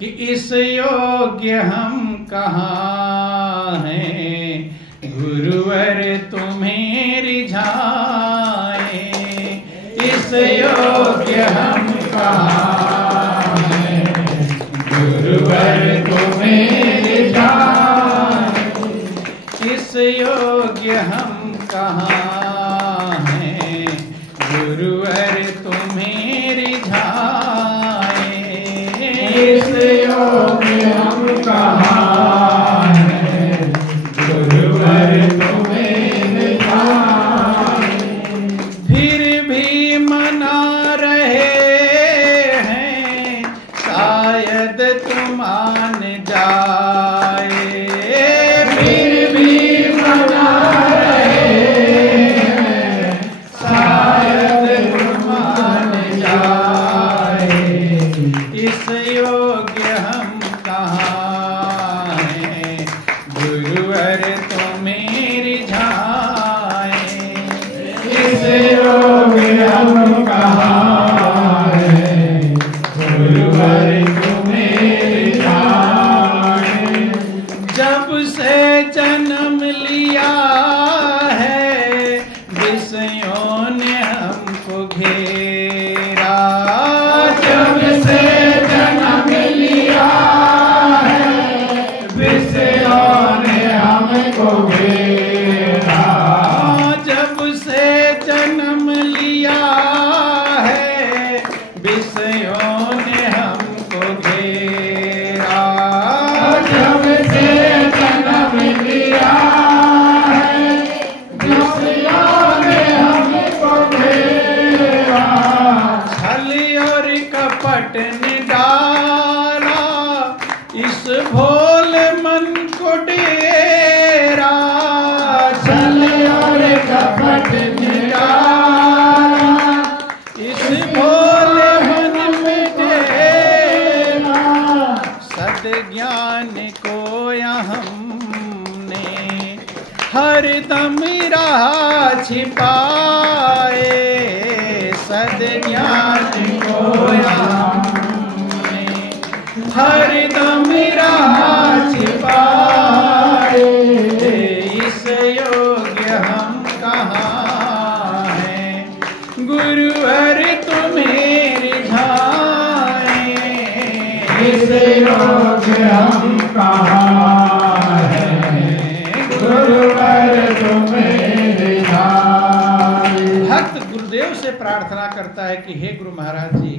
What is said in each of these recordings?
कि इस योग्य हम कहाँ हैं, गुरुवर तुम्हें रिझाए। इस योग्य हम कहाँ हैं, गुरुवर तुम्हें रिझाए। इस योग्य हम कहाँ हैं, गुरुवर तुम्हें रिझाए। इस योग्य हम कहाँ हैं, गुरुवर तुम्हें रिझाए। फिर भी मना रहे हैं, शायद तुम मान जाए। फिर भी मना रहे हैं, शायद तुम मान जाए। इस योग्य हम कहाँ हैं, गुरुवर तुम्हें रिझाए। इस योग्य हम कहाँ हैं, गुरुवर तुम्हें रिझाए। जब से जन्म लिया है, विषयों ने हमको घेरा। जब से जन्म लिया है, विषयों ने हमको घेरा। जब से जन्म लिया है, विषयों ने हमको घेरा। जब से जन्म लिया है, विषयों ने हमको घेरा। छल और कपट ने डाला, इस भोले मन को डेरा। छल और कपट ने डाला, इस भोले मन में डेरा। सद्ज्ञान को यहाँ हमने हरदम राह छिपाए। सद्ज्ञान को यहाँ हमने हरदम राह छिपाए। इस योग्य हम कहाँ हैं, गुरुवर तुम्हें रिझाए। इस योग्य हम कहाँ हैं, गुरुवर तुम्हें रिझाए। भक्त गुरुदेव से प्रार्थना करता है कि हे गुरु महाराज जी,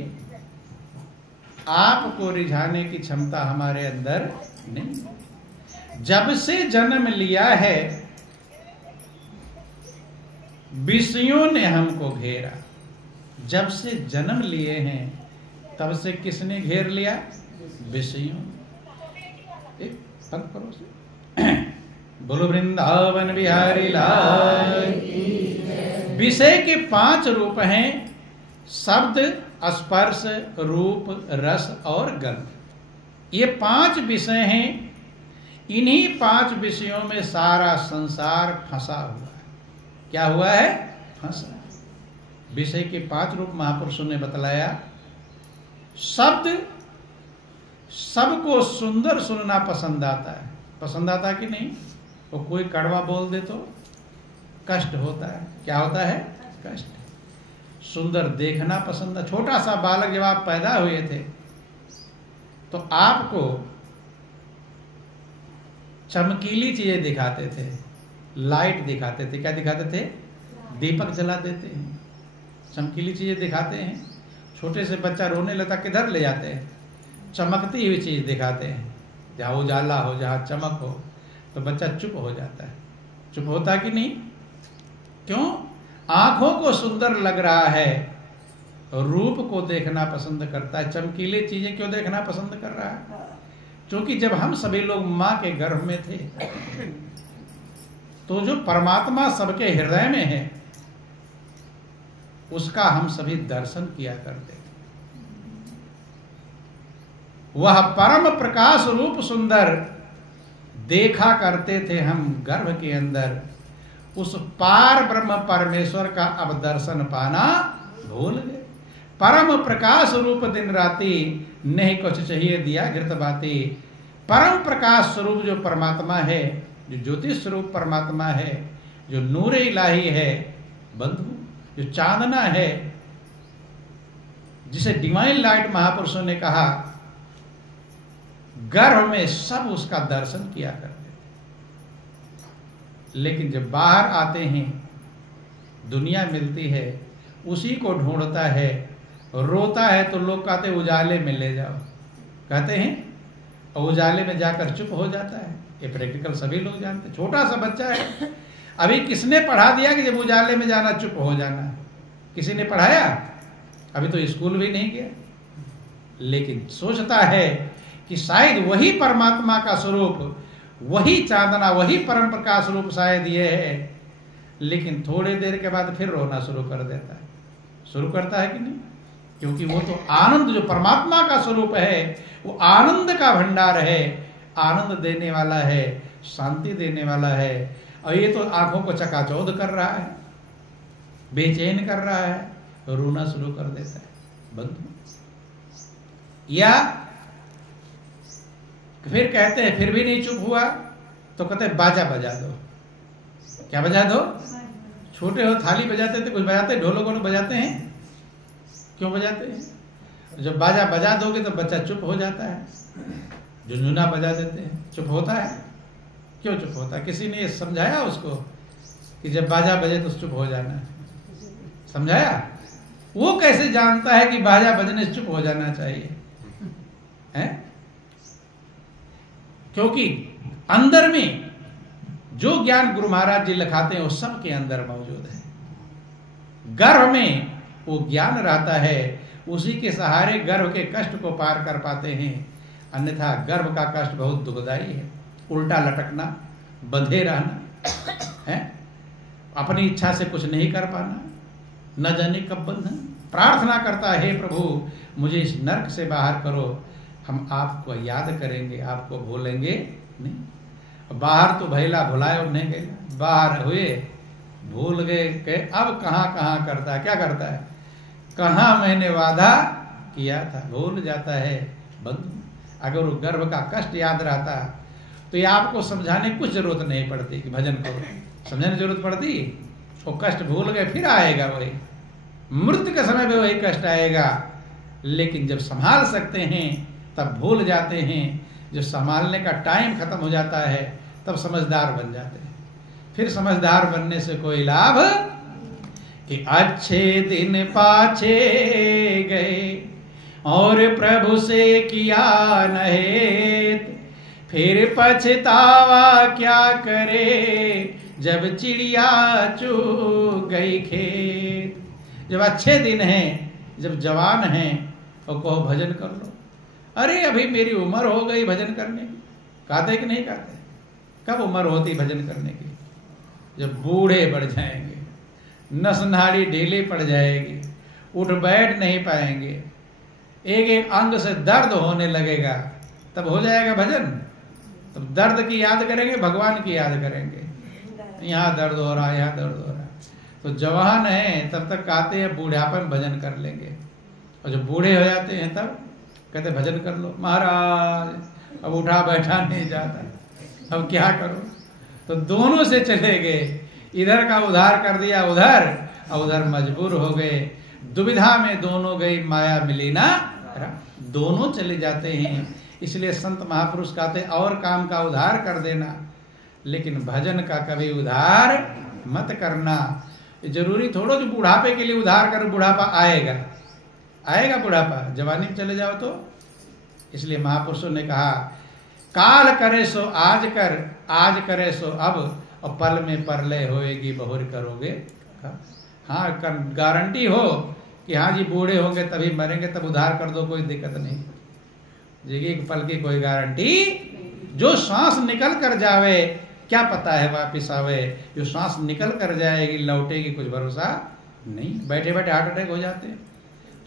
आपको रिझाने की क्षमता हमारे अंदर नहीं। जब से जन्म लिया है, विषयों ने हमको घेरा। जब से जन्म लिए हैं, तब से किसने घेर लिया? विषयों। पंख करो से बोलो वृंदावन बिहारी लाल। विषय के 5 रूप हैं, शब्द, स्पर्श, रूप, रस और गंध। ये 5 विषय हैं। इन्हीं 5 विषयों में सारा संसार फंसा हुआ है। क्या हुआ है? फंसा। विषय के 5 रूप महापुरुषों ने बतलाया। शब्द, सबको सुंदर सुनना पसंद आता है। पसंद आता कि नहीं? वो कोई कड़वा बोल दे तो कष्ट होता है। क्या होता है? कष्ट। सुंदर देखना पसंद है। छोटा सा बालक जब आप पैदा हुए थे तो आपको चमकीली चीजें दिखाते थे, लाइट दिखाते थे। क्या दिखाते थे? दीपक जला देते हैं, चमकीली चीजें दिखाते हैं। छोटे से बच्चा रोने लगता, किधर ले जाते हैं? चमकती हुई चीज दिखाते हैं। जहाँ उजाला हो, जहाँ चमक हो, तो बच्चा चुप हो जाता है। चुप होता कि नहीं? क्यों? आंखों को सुंदर लग रहा है, रूप को देखना पसंद करता है। चमकीली चीजें क्यों देखना पसंद कर रहा है? क्योंकि जब हम सभी लोग मां के गर्भ में थे तो जो परमात्मा सबके हृदय में है उसका हम सभी दर्शन किया करते थे। वह परम प्रकाश रूप सुंदर देखा करते थे हम गर्भ के अंदर। उस पार ब्रह्म परमेश्वर का अब दर्शन पाना भूल गए। परम प्रकाश रूप दिन राती, नहीं कुछ चाहिए दिया घृत बाती। परम प्रकाश स्वरूप जो परमात्मा है, जो ज्योति स्वरूप परमात्मा है, जो नूरे इलाही है बंधु, जो चांदना है, जिसे डिवाइन लाइट महापुरुषों ने कहा, गर्भ में सब उसका दर्शन किया करते थे। लेकिन जब बाहर आते हैं, दुनिया मिलती है, उसी को ढूंढता है, रोता है तो लोग कहते उजाले में ले जाओ, कहते हैं, और उजाले में जाकर चुप हो जाता है। ये प्रैक्टिकल सभी लोग जानते हैं। छोटा सा बच्चा है, अभी किसने पढ़ा दिया कि जब उजाले में जाना चुप हो जाना है? किसी ने पढ़ाया? अभी तो स्कूल भी नहीं गया, लेकिन सोचता है कि शायद वही परमात्मा का स्वरूप, वही चांदना, वही परम प्रकाश रूप शायद ये है। लेकिन थोड़ी देर के बाद फिर रोना शुरू कर देता है। शुरू करता है कि नहीं? क्योंकि वो तो आनंद, जो परमात्मा का स्वरूप है, वो आनंद का भंडार है, आनंद देने वाला है, शांति देने वाला है। और ये तो आंखों को चकाचौंध कर रहा है, बेचैन कर रहा है, रोना शुरू कर देता है बंधु। या फिर कहते हैं, फिर भी नहीं चुप हुआ तो कहते हैं बाजा बजा दो। क्या बजा दो? छोटे हो थाली बजाते थे, कुछ बजाते, ढोलकों को बजाते हैं, क्यों बजाते हैं? जब बाजा बजा दोगे तो बच्चा चुप हो जाता है। झुनझुना बजा देते हैं, चुप होता है। क्यों चुप होता है? किसी ने समझाया उसको कि जब बाजा बजे तो चुप हो जाना है? समझाया? वो कैसे जानता है कि बाजा बजने से चुप हो जाना चाहिए? है? क्योंकि अंदर में जो ज्ञान गुरु महाराज जी लिखाते हैं वो सबके अंदर मौजूद है। गर्भ में वो ज्ञान रहता है, उसी के सहारे गर्भ के कष्ट को पार कर पाते हैं। अन्यथा गर्भ का कष्ट बहुत दुखदाई है। उल्टा लटकना, बंधे रहना है, अपनी इच्छा से कुछ नहीं कर पाना, न जाने कब बंधन। प्रार्थना करता है, हे प्रभु मुझे इस नरक से बाहर करो। हम आपको याद करेंगे, आपको भूलेंगे नहीं। बाहर तो भैला भुलाए और नहीं गए, बाहर हुए भूल गए के अब कहाँ कहाँ करता है, क्या करता है, कहाँ मैंने वादा किया था, भूल जाता है बंधु। अगर वो गर्भ का कष्ट याद रहता तो ये आपको समझाने कुछ जरूरत नहीं पड़ती कि भजन करो, समझाने की जरूरत पड़ती? वो कष्ट भूल गए फिर आएगा वही, मृत्यु के समय में वही कष्ट आएगा। लेकिन जब संभाल सकते हैं तब भूल जाते हैं, जब संभालने का टाइम खत्म हो जाता है तब समझदार बन जाते हैं। फिर समझदार बनने से कोई लाभ कि अच्छे दिन पाछे गए और प्रभु से किया नहेत, फिर पछतावा क्या करे जब चिड़िया चूग गई खेत। जब अच्छे दिन हैं, जब जवान हैं, और कहो भजन कर लो, अरे अभी मेरी उम्र हो गई भजन करने की, कहते कि नहीं कहते? कब उम्र होती भजन करने की? जब बूढ़े बढ़ जाएंगे, नस नाड़ी ढीली पड़ जाएगी, उठ बैठ नहीं पाएंगे, एक एक अंग से दर्द होने लगेगा, तब हो जाएगा भजन। तब दर्द की याद करेंगे, भगवान की याद करेंगे। यहाँ दर्द हो रहा है, यहाँ दर्द हो रहा है। तो जवान है तब तक कहते हैं बूढ़ापन में भजन कर लेंगे, और जब बूढ़े हो जाते हैं तब कहते भजन कर लो। महाराज अब उठा बैठा नहीं जाता, अब क्या करो? तो दोनों से चले गए, इधर का उधार कर दिया उधर, और उधर मजबूर हो गए। दुविधा में दोनों गई, माया मिली ना, दोनों चले जाते हैं। इसलिए संत महापुरुष कहते और काम का उधार कर देना, लेकिन भजन का कभी उधार मत करना। जरूरी थोड़ो जो बुढ़ापे के लिए उधार करो, बुढ़ापा आएगा, आएगा बुढ़ापा, जवानी में चले जाओ तो। इसलिए महापुरुषों ने कहा काल करे सो आज कर, आज करे सो अब, और पल में परलय होएगी बहुर करोगे। हाँ, गारंटी हो कि हाँ जी बूढ़े होंगे तभी मरेंगे, तब उधार कर दो, कोई दिक्कत नहीं। जी एक पल की कोई गारंटी, जो सांस निकल कर जावे क्या पता है वापिस आवे। जो सांस निकल कर जाएगी लौटेगी कुछ भरोसा नहीं। बैठे बैठे हार्ट अटैक हो जाते हैं,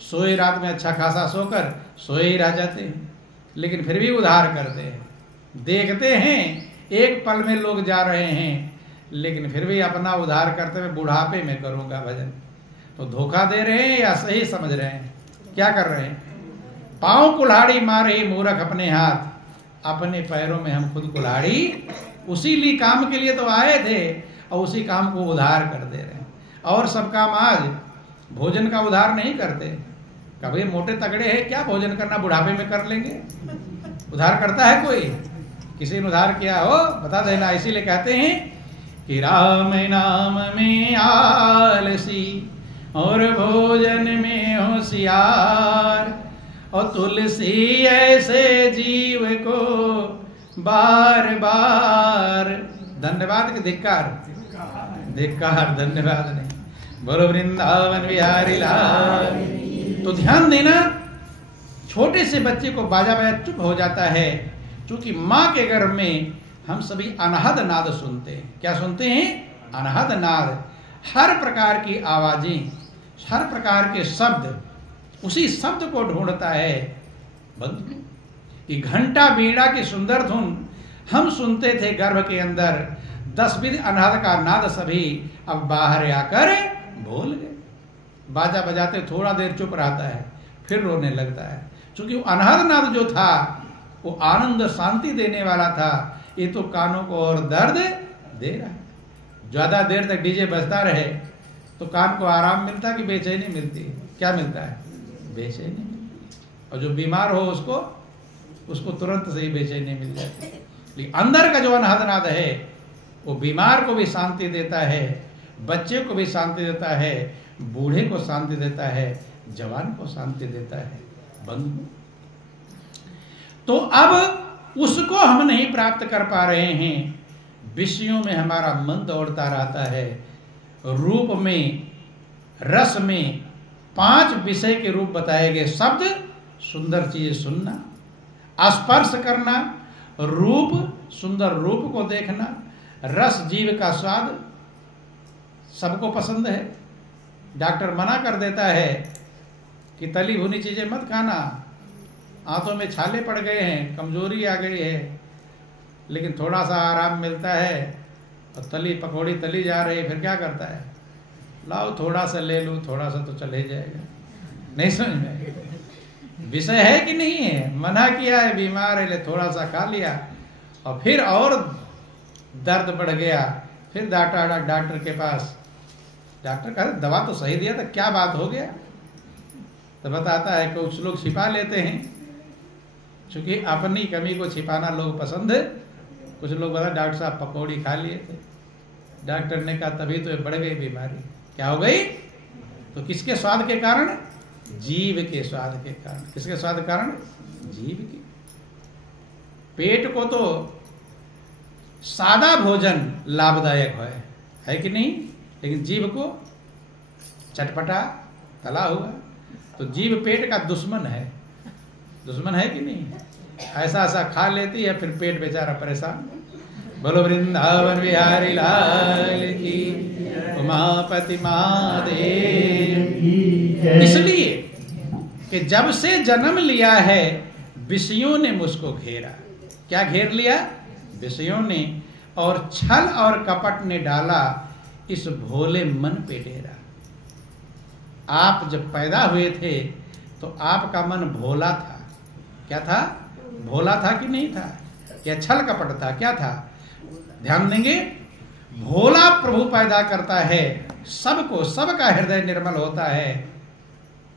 सोए रात में अच्छा खासा सोकर सोए ही रह जाते हैं, लेकिन फिर भी उधार करते हैं। देखते हैं एक पल में लोग जा रहे हैं, लेकिन फिर भी अपना उधार करते हुए बुढ़ापे में करूंगा भजन। तो धोखा दे रहे हैं या सही समझ रहे हैं? क्या कर रहे हैं? पांव कुल्हाड़ी मारे मूर्ख अपने हाथ, अपने पैरों में हम खुद कुल्हाड़ी। उसी लिए काम के लिए तो आए थे और उसी काम को उधार कर दे रहे हैं। और सब काम आज भोजन का उधार नहीं करते। कभी मोटे तगड़े हैं, क्या भोजन करना बुढ़ापे में कर लेंगे? उधार करता है कोई? किसी ने उधार किया हो बता देना। इसीलिए कहते हैं कि राम नाम में आलसी और भोजन में होशियार, और तुलसी ऐसे जीव को बार बार। धन्यवाद के धिक्कार? धिक्कार, धन्यवाद नहीं। बोलो वृंदावन बिहारी लाल। तो ध्यान देना, छोटे से बच्चे को बाजा बाजा चुप हो जाता है, क्योंकि माँ के गर्भ में हम सभी अनहद नाद सुनते हैं। क्या सुनते हैं? अनहद नाद। हर प्रकार की आवाजें, हर प्रकार के शब्द, उसी शब्द को ढूंढता है बंधु। कि घंटा बीड़ा की सुंदर धुन हम सुनते थे गर्भ के अंदर, 10 विध अनहद का नाद सभी अब बाहर आकर भूल गए। बाजा बजाते थोड़ा देर चुप रहता है, फिर रोने लगता है, क्योंकि वो अनहद नाद जो था वो आनंद शांति देने वाला था। ये तो कानों को और दर्द दे रहा है। ज्यादा देर तक डीजे बजता रहे तो कान को आराम मिलता कि बेचैनी मिलती? क्या मिलता है? बेचैनी मिलती। और जो बीमार हो उसको तुरंत से ही बेचैनी मिल जाती है। लेकिन अंदर का जो अनहद नाद है वो बीमार को भी शांति देता है, बच्चे को भी शांति देता है, बूढ़े को शांति देता है, जवान को शांति देता है बंधु। तो अब उसको हम नहीं प्राप्त कर पा रहे हैं। विषयों में हमारा मन दौड़ता रहता है। रूप में, रस में 5 विषय के रूप बताए गए। शब्द, सुंदर चीज सुनना, स्पर्श करना, रूप, सुंदर रूप को देखना, रस, जीव का स्वाद सबको पसंद है। डॉक्टर मना कर देता है कि तली भुनी चीजें मत खाना, आंतों में छाले पड़ गए हैं, कमजोरी आ गई है। लेकिन थोड़ा सा आराम मिलता है और तली पकौड़ी तली जा रही, फिर क्या करता है? लाओ थोड़ा सा ले लूं, थोड़ा सा तो चले जाएगा। नहीं समझ में? विषय है कि नहीं है? मना किया है, बीमार है, ले थोड़ा सा खा लिया और फिर और दर्द बढ़ गया। फिर डॉक्टर के पास। डॉक्टर कहा दवा तो सही दिया था, क्या बात हो गया? तो बताता है कुछ लोग छिपा लेते हैं, क्योंकि अपनी कमी को छिपाना लोग पसंद है। कुछ लोग बता डॉक्टर साहब पकौड़ी खा लिए थे। डॉक्टर ने कहा तभी तो बढ़ गई बीमारी। क्या हो गई? तो किसके स्वाद के कारण? जीव के स्वाद के कारण। किसके स्वाद के कारण? जीव के। पेट को तो सादा भोजन लाभदायक है कि नहीं? लेकिन जीव को चटपटा तला हुआ। तो जीव पेट का दुश्मन है। दुश्मन है कि नहीं? ऐसा ऐसा खा लेती है, फिर पेट बेचारा परेशान। बोलो वृंदावन बिहारी लाल की, उमापति महादेव। इसलिए कि जब से जन्म लिया है विषयों ने मुझको घेरा। क्या घेर लिया? विषयों ने। और छल और कपट ने डाला इस भोले मन पे डेरा। आप जब पैदा हुए थे तो आपका मन भोला था। क्या था? भोला था कि नहीं था? या छल कपट था? क्या था? ध्यान देंगे, भोला प्रभु पैदा करता है सबको, सबका हृदय निर्मल होता है।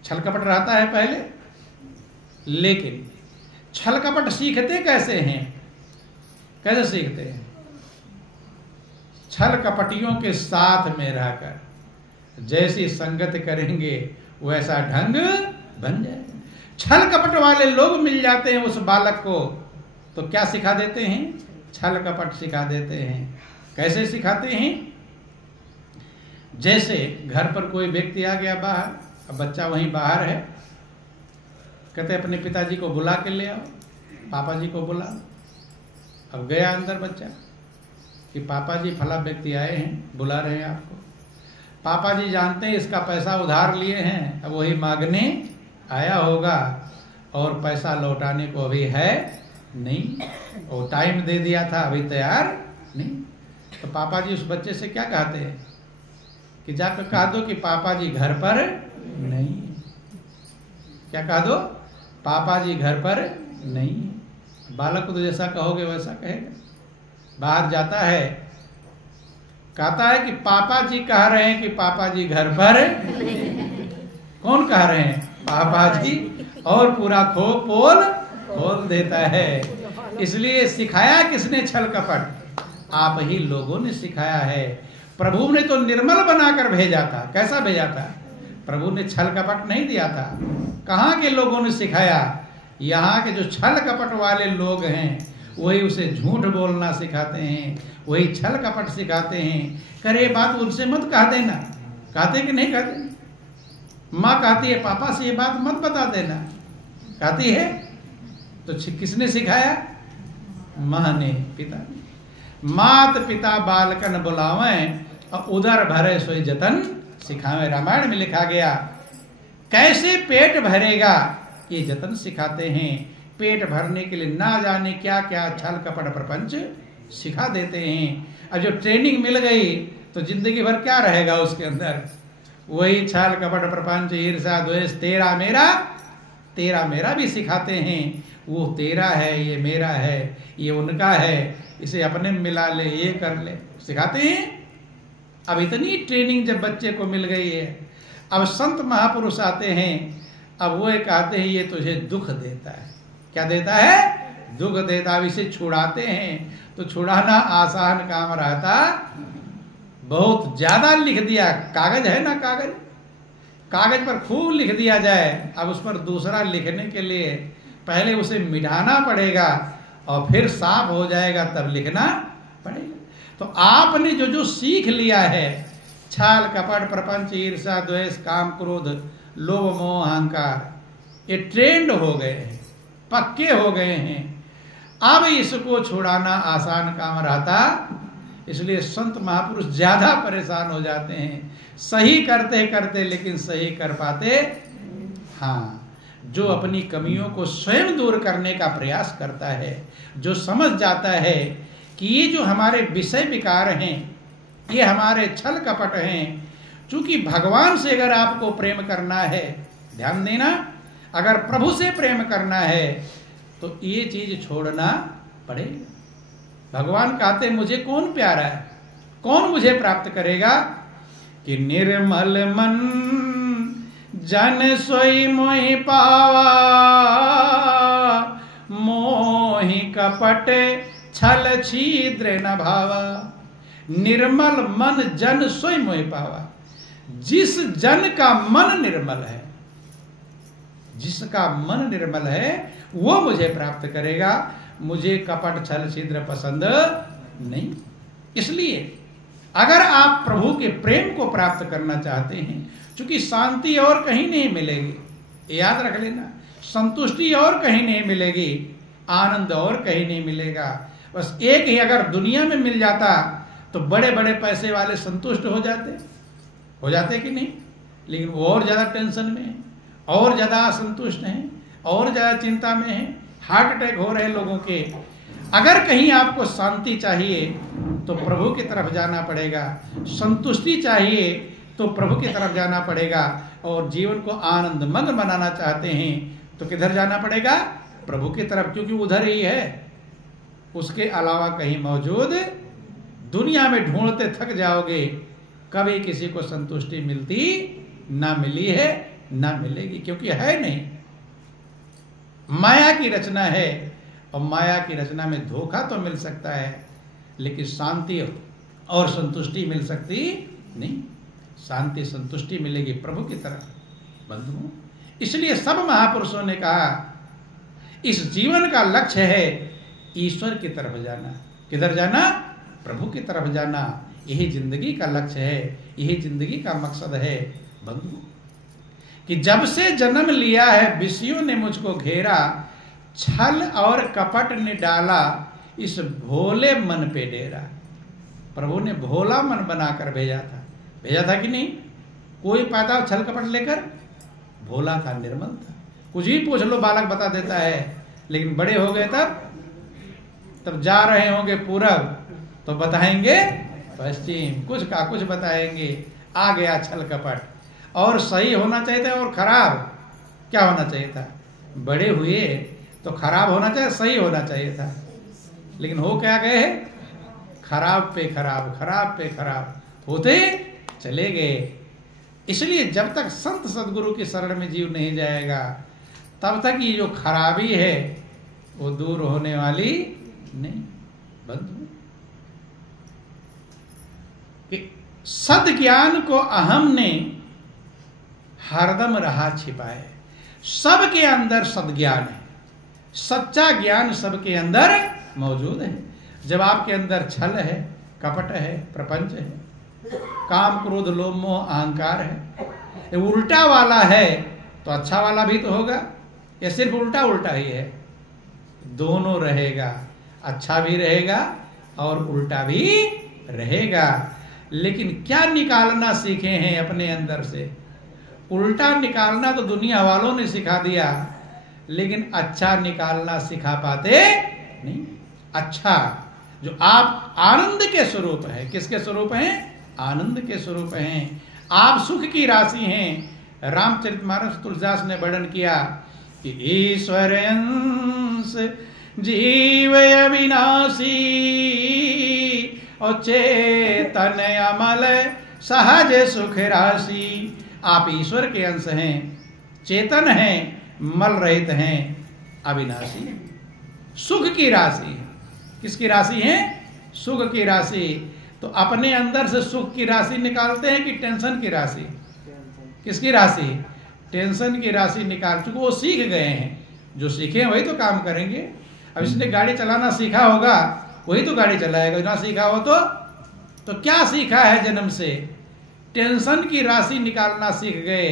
छल कपट रहता है पहले, लेकिन छल कपट सीखते कैसे हैं? कैसे सीखते हैं? छल कपटियों के साथ में रहकर जैसी संगत करेंगे वैसा ढंग बन जाएगा। छल कपट वाले लोग मिल जाते हैं उस बालक को, तो क्या सिखा देते हैं? छल कपट सिखा देते हैं। कैसे सिखाते हैं? जैसे घर पर कोई व्यक्ति आ गया बाहर, अब बच्चा वहीं बाहर है, कहते अपने पिताजी को बुला के ले आओ, पापा जी को बुला। अब गया अंदर बच्चा कि पापा जी फला व्यक्ति आए हैं, बुला रहे हैं आपको। पापा जी जानते हैं इसका पैसा उधार लिए हैं, अब वही मांगने आया होगा और पैसा लौटाने को अभी है नहीं, और टाइम दे दिया था अभी तैयार नहीं। तो पापा जी उस बच्चे से क्या कहते हैं कि जाकर कह दो कि पापा जी घर पर नहीं। क्या कह दो, पापा जी घर पर नहीं है। बालक को तो जैसा कहोगे वैसा कहेगा। बाहर जाता है, कहता है कि पापा जी कह रहे हैं कि पापा जी घर पर कौन कह रहे हैं, पापा जी, और पूरा पोल खोल देता है। इसलिए सिखाया किसने छल कपट, आप ही लोगों ने सिखाया है। प्रभु ने तो निर्मल बनाकर भेजा था। कैसा भेजा था, प्रभु ने छल कपट नहीं दिया था। कहाँ के लोगों ने सिखाया, यहाँ के जो छल कपट वाले लोग हैं वही उसे झूठ बोलना सिखाते हैं, वही छल कपट सिखाते हैं। करे बात उनसे मत कह देना, कहते कि नहीं कहते, माँ कहती है पापा से ये बात मत बता देना, कहती है, तो किसने सिखाया, माँ ने, पिता ने। मात पिता बालकन बुलावें और उदर भरे सोई जतन सिखावे। रामायण में लिखा गया कैसे पेट भरेगा ये जतन सिखाते हैं। पेट भरने के लिए ना जाने क्या क्या छल कपट प्रपंच सिखा देते हैं। अब जो ट्रेनिंग मिल गई तो जिंदगी भर क्या रहेगा उसके अंदर, वही छल कपट प्रपंच ईर्ष्या द्वेष तेरा मेरा भी सिखाते हैं। वो तेरा है, ये मेरा है, ये उनका है, इसे अपने में मिला ले, ये कर ले, सिखाते हैं। अब इतनी ट्रेनिंग जब बच्चे को मिल गई है, अब संत महापुरुष आते हैं, अब वो कहते हैं ये तुझे दुख देता है। क्या देता है, दुख देता। अब इसे छुड़ाते हैं तो छुड़ाना आसान काम रहता, बहुत ज्यादा लिख दिया, कागज है ना, कागज पर खूब लिख दिया जाए, अब उस पर दूसरा लिखने के लिए पहले उसे मिटाना पड़ेगा और फिर साफ हो जाएगा तब लिखना पड़ेगा। तो आपने जो सीख लिया है, छल कपट प्रपंच ईर्ष्या द्वेष काम क्रोध लोभ मोह अहंकार, ये ट्रेंड हो गए हैं, पक्के हो गए हैं। अब इसको छुड़ाना आसान काम रहता, इसलिए संत महापुरुष ज्यादा परेशान हो जाते हैं। सही करते करते लेकिन सही कर पाते, हाँ, जो अपनी कमियों को स्वयं दूर करने का प्रयास करता है, जो समझ जाता है कि ये जो हमारे विषय विकार हैं, ये हमारे छल कपट हैं। चूंकि भगवान से अगर आपको प्रेम करना है, ध्यान देना, अगर प्रभु से प्रेम करना है तो ये चीज छोड़ना पड़ेगा। भगवान कहते मुझे कौन प्यारा है, कौन मुझे प्राप्त करेगा, कि निर्मल मन जन सोई मोहि पावा, मोहि कपट छल छिद्र न भावा। निर्मल मन जन सोई मोहि पावा, जिस जन का मन निर्मल है, जिसका मन निर्मल है वो मुझे प्राप्त करेगा। मुझे कपट छल छिद्र पसंद नहीं। इसलिए अगर आप प्रभु के प्रेम को प्राप्त करना चाहते हैं, क्योंकि शांति और कहीं नहीं मिलेगी, याद रख लेना, संतुष्टि और कहीं नहीं मिलेगी, आनंद और कहीं नहीं मिलेगा। बस एक ही अगर दुनिया में मिल जाता तो बड़े बड़े पैसे वाले संतुष्ट हो जाते कि नहीं, लेकिन वो और ज्यादा टेंशन में है, और ज्यादा असंतुष्ट हैं, और ज्यादा चिंता में है, हार्ट अटैक हो रहे लोगों के। अगर कहीं आपको शांति चाहिए तो प्रभु की तरफ जाना पड़ेगा, संतुष्टि चाहिए तो प्रभु की तरफ जाना पड़ेगा, और जीवन को आनंदमग्न बनाना चाहते हैं तो किधर जाना पड़ेगा, प्रभु की तरफ, क्योंकि उधर ही है, उसके अलावा कहीं मौजूद। दुनिया में ढूंढते थक जाओगे, कभी किसी को संतुष्टि मिलती ना मिली है ना मिलेगी, क्योंकि है नहीं। माया की रचना है, और माया की रचना में धोखा तो मिल सकता है, लेकिन शांति और संतुष्टि मिल सकती नहीं। शांति संतुष्टि मिलेगी प्रभु की तरफ बंधुओं। इसलिए सब महापुरुषों ने कहा इस जीवन का लक्ष्य है ईश्वर की तरफ जाना। किधर जाना, प्रभु की तरफ जाना। यही जिंदगी का लक्ष्य है, यही जिंदगी का मकसद है बंधुओं। कि जब से जन्म लिया है विषयों ने मुझको घेरा, छल और कपट ने डाला इस भोले मन पे डेरा। प्रभु ने भोला मन बनाकर भेजा था कि नहीं। कोई पैदा छल कपट लेकर, भोला था, निर्मल था। कुछ भी पूछ लो बालक बता देता है, लेकिन बड़े हो गए तब जा रहे होंगे पूरब तो बताएंगे पश्चिम, कुछ का कुछ बताएंगे। आ गया छल कपट, और सही होना चाहिए था और खराब, क्या होना चाहिए था? बड़े हुए तो खराब होना चाहिए, सही होना चाहिए था, लेकिन हो क्या गए? खराब पे खराब, खराब पे खराब होते चले गए। इसलिए जब तक संत सदगुरु की शरण में जीव नहीं जाएगा, तब तक ये जो खराबी है वो दूर होने वाली नहीं। बंधु, सद ज्ञान को अहम ने हरदम रहा छिपाए। सबके अंदर सद्ज्ञान है, सच्चा ज्ञान सबके अंदर मौजूद है। जब आपके अंदर छल है, कपट है, प्रपंच है, काम क्रोध लोभ मोह अहंकार है, उल्टा वाला है तो अच्छा वाला भी तो होगा, या सिर्फ उल्टा उल्टा ही है? दोनों रहेगा, अच्छा भी रहेगा और उल्टा भी रहेगा। लेकिन क्या निकालना सीखे हैं अपने अंदर से? उल्टा निकालना तो दुनिया वालों ने सिखा दिया, लेकिन अच्छा निकालना सिखा पाते नहीं। अच्छा जो आप आनंद के स्वरूप है, किसके स्वरूप हैं? आनंद के स्वरूप हैं। आप सुख की राशि हैं। रामचरितमानस तुलसीदास ने वर्णन किया कि ईश्वर अंश जीव अविनाशी और चेतन अमल सहज सुख राशि। आप ईश्वर के अंश हैं, चेतन हैं, मल रहित हैं, अविनाशी, सुख की राशि है। किसकी राशि है? सुख की राशि। तो अपने अंदर से सुख की राशि निकालते हैं कि टेंशन की राशि? किसकी राशि? टेंशन की राशि निकाल चुके, वो सीख गए हैं। जो सीखे वही तो काम करेंगे। अब इसने गाड़ी चलाना सीखा होगा, वही तो गाड़ी चलाएगा। ना सीखा हो तो क्या सीखा है जन्म से? टेंशन की राशि निकालना सीख गए,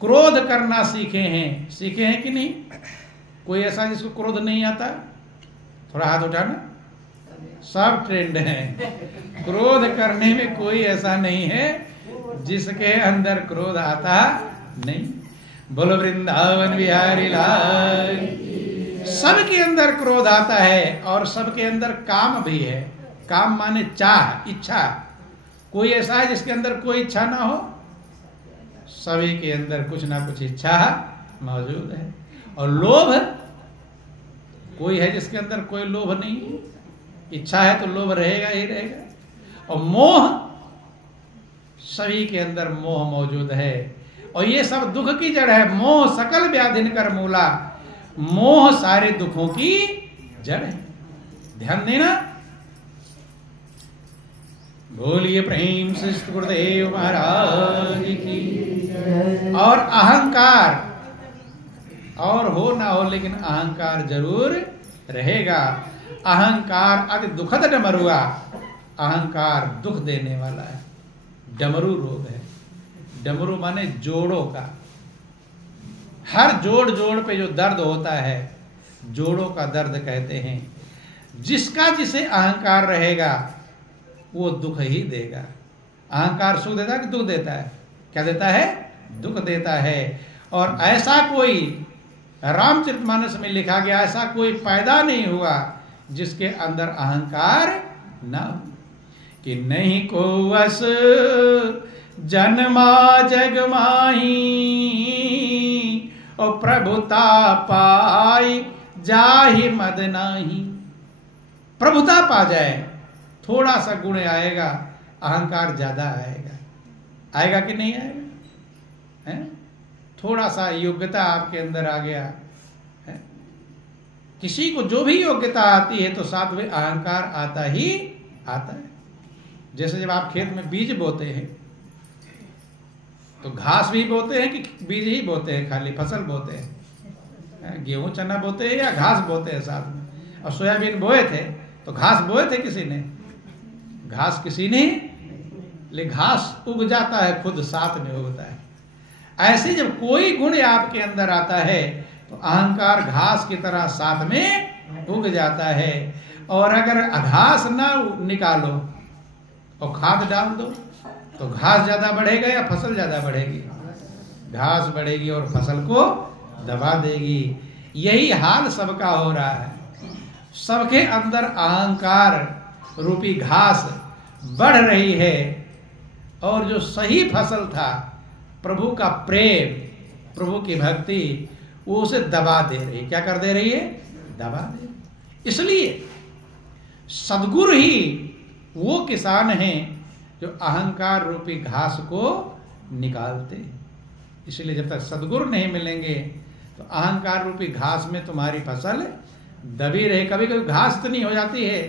क्रोध करना सीखे हैं। सीखे हैं कि नहीं? कोई ऐसा जिसको क्रोध नहीं आता? थोड़ा हाथ उठाना। सब ट्रेंड है। क्रोध करने में कोई ऐसा नहीं है जिसके अंदर क्रोध आता नहीं। बोलो वृंदावन बिहारी लाल। सबके अंदर क्रोध आता है और सबके अंदर काम भी है। काम माने चाह, इच्छा। कोई ऐसा है जिसके अंदर कोई इच्छा ना हो? सभी के अंदर कुछ ना कुछ इच्छा मौजूद है। और लोभ, कोई है जिसके अंदर कोई लोभ नहीं? इच्छा है तो लोभ रहेगा ही रहेगा। और मोह, सभी के अंदर मोह मौजूद है। और ये सब दुख की जड़ है। मोह सकल व्याधिन कर मूला। मोह सारे दुखों की जड़ है। ध्यान देना। बोलिए प्रेम से गुरुदेव महाराज की। और अहंकार, और हो ना हो लेकिन अहंकार जरूर रहेगा। अहंकार अति दुखद डमरुआ। अहंकार दुख देने वाला है, डमरू रोग है। डमरू माने जोड़ों का। हर जोड़ जोड़ पे जो दर्द होता है, जोड़ों का दर्द कहते हैं। जिसका जिसे अहंकार रहेगा वो दुख ही देगा। अहंकार सुख देता है कि दुख देता है? क्या देता है? दुख देता है। और ऐसा कोई, रामचरितमानस में लिखा गया, ऐसा कोई पैदा नहीं हुआ जिसके अंदर अहंकार ना हो। कि नहीं को वस जन्मा जग माही और प्रभुता पाई जाहि मद नाही। प्रभुता पा जाए, थोड़ा सा गुण आएगा, अहंकार ज्यादा आएगा। आएगा कि नहीं आएगा? है? थोड़ा सा योग्यता आपके अंदर आ गया है। किसी को जो भी योग्यता आती है तो साथ में अहंकार आता ही आता है। जैसे जब आप खेत में बीज बोते हैं तो घास भी बोते हैं कि बीज ही बोते हैं? खाली फसल बोते हैं? गेहूं चना बोते हैं या घास बोते हैं साथ में? और सोयाबीन बोए थे तो घास बोए थे किसी ने? घास किसी ने, लेकिन घास उग जाता है, खुद साथ में उगता है। ऐसे जब कोई गुण आपके अंदर आता है तो अहंकार घास की तरह साथ में उग जाता है। और अगर घास ना निकालो और खाद डाल दो तो घास ज्यादा बढ़ेगा या फसल ज्यादा बढ़ेगी? घास बढ़ेगी और फसल को दबा देगी। यही हाल सबका हो रहा है। सबके अंदर अहंकार रूपी घास बढ़ रही है और जो सही फसल था, प्रभु का प्रेम, प्रभु की भक्ति वो उसे दबा दे रही है। क्या कर दे रही है? दबा दे। इसलिए सद्गुरु ही वो किसान हैं जो अहंकार रूपी घास को निकालते। इसलिए जब तक सद्गुरु नहीं मिलेंगे तो अहंकार रूपी घास में तुम्हारी फसल दबी रहे। कभी कभी घास तो नहीं हो जाती है,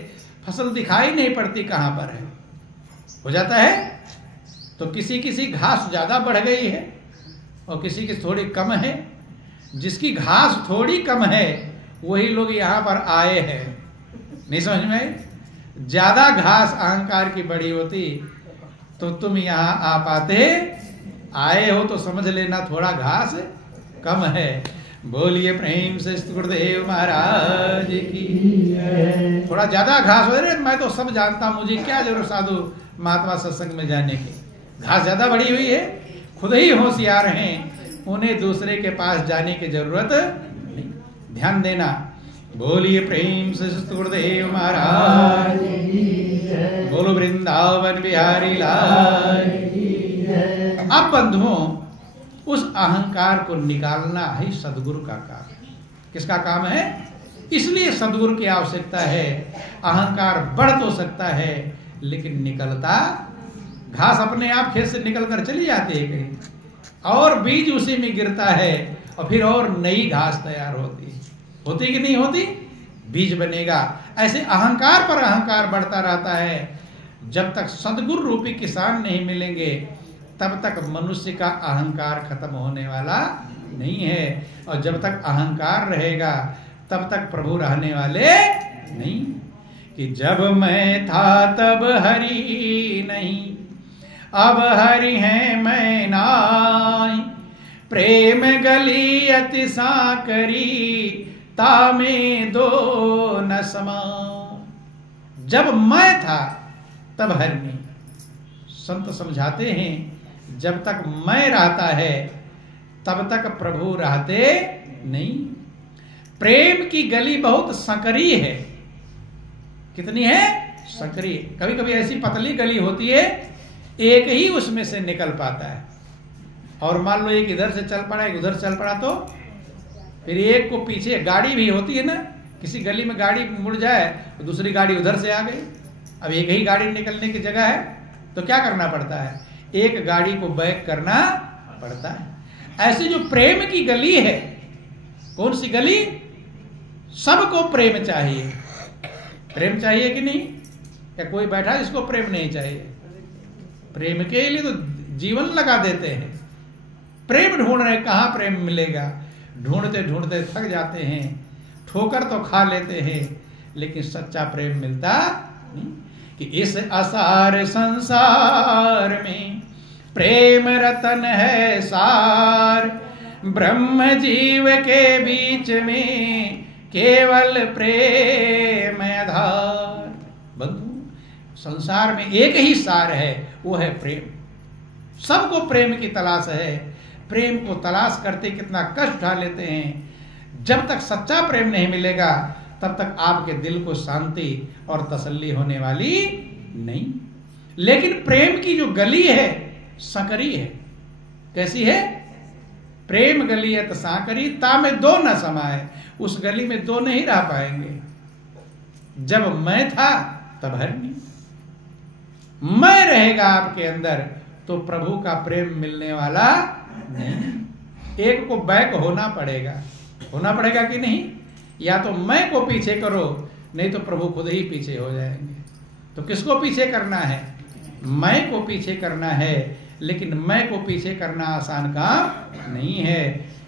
फसल दिखाई नहीं पड़ती कहां पर है। हो जाता है तो किसी किसी घास ज्यादा बढ़ गई है और किसी की थोड़ी कम है। जिसकी घास थोड़ी कम है वही लोग यहां पर आए हैं। नहीं समझ में? ज्यादा घास अहंकार की बड़ी होती तो तुम यहां आ पाते। आए हो तो समझ लेना थोड़ा घास कम है। बोलिए प्रेम से गुरुदेव महाराज की। थोड़ा ज्यादा घास हो रहे, मैं तो सब जानता, मुझे क्या जरूरत साधु महात्मा सत्संग में जाने की। घास ज्यादा बड़ी हुई है, खुद ही होशियार हैं, उन्हें दूसरे के पास जाने की जरूरत नहीं। ध्यान देना। बोलिए प्रेम से गुरुदेव महाराज, बोलो वृंदावन बिहारी लाल। अब बंधुओं, उस अहंकार को निकालना ही सदगुरु का काम। किसका काम है? इसलिए सदगुरु की आवश्यकता है। अहंकार बढ़ तो सकता है लेकिन निकलता, घास अपने आप खेत से निकल कर चली जाती है कहीं, और बीज उसी में गिरता है और फिर और नई घास तैयार होती है। होती कि नहीं होती? बीज बनेगा। ऐसे अहंकार पर अहंकार बढ़ता रहता है। जब तक सदगुरु रूपी किसान नहीं मिलेंगे तब तक मनुष्य का अहंकार खत्म होने वाला नहीं है। और जब तक अहंकार रहेगा तब तक प्रभु रहने वाले नहीं। कि जब मैं था तब हरि नहीं, अब हरि है मैं नाई। प्रेम गली अति साकरी, तामे दो न समा। जब मैं था तब हरि नहीं। संत समझाते हैं जब तक मैं रहता है तब तक प्रभु रहते नहीं। प्रेम की गली बहुत संकरी है। कितनी है? संकरी। कभी कभी ऐसी पतली गली होती है, एक ही उसमें से निकल पाता है। और मान लो एक इधर से चल पड़ा, एक उधर चल पड़ा, तो फिर एक को पीछे गाड़ी भी होती है ना, किसी गली में गाड़ी मुड़ जाए तो दूसरी गाड़ी उधर से आ गई। अब एक ही गाड़ी निकलने की जगह है तो क्या करना पड़ता है? एक गाड़ी को बैक करना पड़ता है। ऐसी जो प्रेम की गली है, कौन सी गली? सबको प्रेम चाहिए। प्रेम चाहिए कि नहीं? क्या कोई बैठा जिसको प्रेम नहीं चाहिए? प्रेम के लिए तो जीवन लगा देते हैं। प्रेम ढूंढ रहे, कहां प्रेम मिलेगा? ढूंढते ढूंढते थक जाते हैं, ठोकर तो खा लेते हैं, लेकिन सच्चा प्रेम मिलता नहीं। कि इस असार संसार में प्रेम रतन है सार। ब्रह्म जीव के बीच में केवल प्रेम आधार। बंधु, संसार में एक ही सार है, वो है प्रेम। सबको प्रेम की तलाश है। प्रेम को तलाश करते कितना कष्ट उठा लेते हैं। जब तक सच्चा प्रेम नहीं मिलेगा तब तक आपके दिल को शांति और तसल्ली होने वाली नहीं। लेकिन प्रेम की जो गली है संकरी है। कैसी है? प्रेम गली है तो सांकरी, तामे दो न समाए। उस गली में दो नहीं रह पाएंगे। जब मैं था तब हरि नहीं। मैं रहेगा आपके अंदर तो प्रभु का प्रेम मिलने वाला नहीं। एक को बैक होना पड़ेगा। होना पड़ेगा कि नहीं? या तो मैं को पीछे करो, नहीं तो प्रभु खुद ही पीछे हो जाएंगे। तो किसको पीछे करना है? मैं को पीछे करना है। लेकिन मैं को पीछे करना आसान काम नहीं है।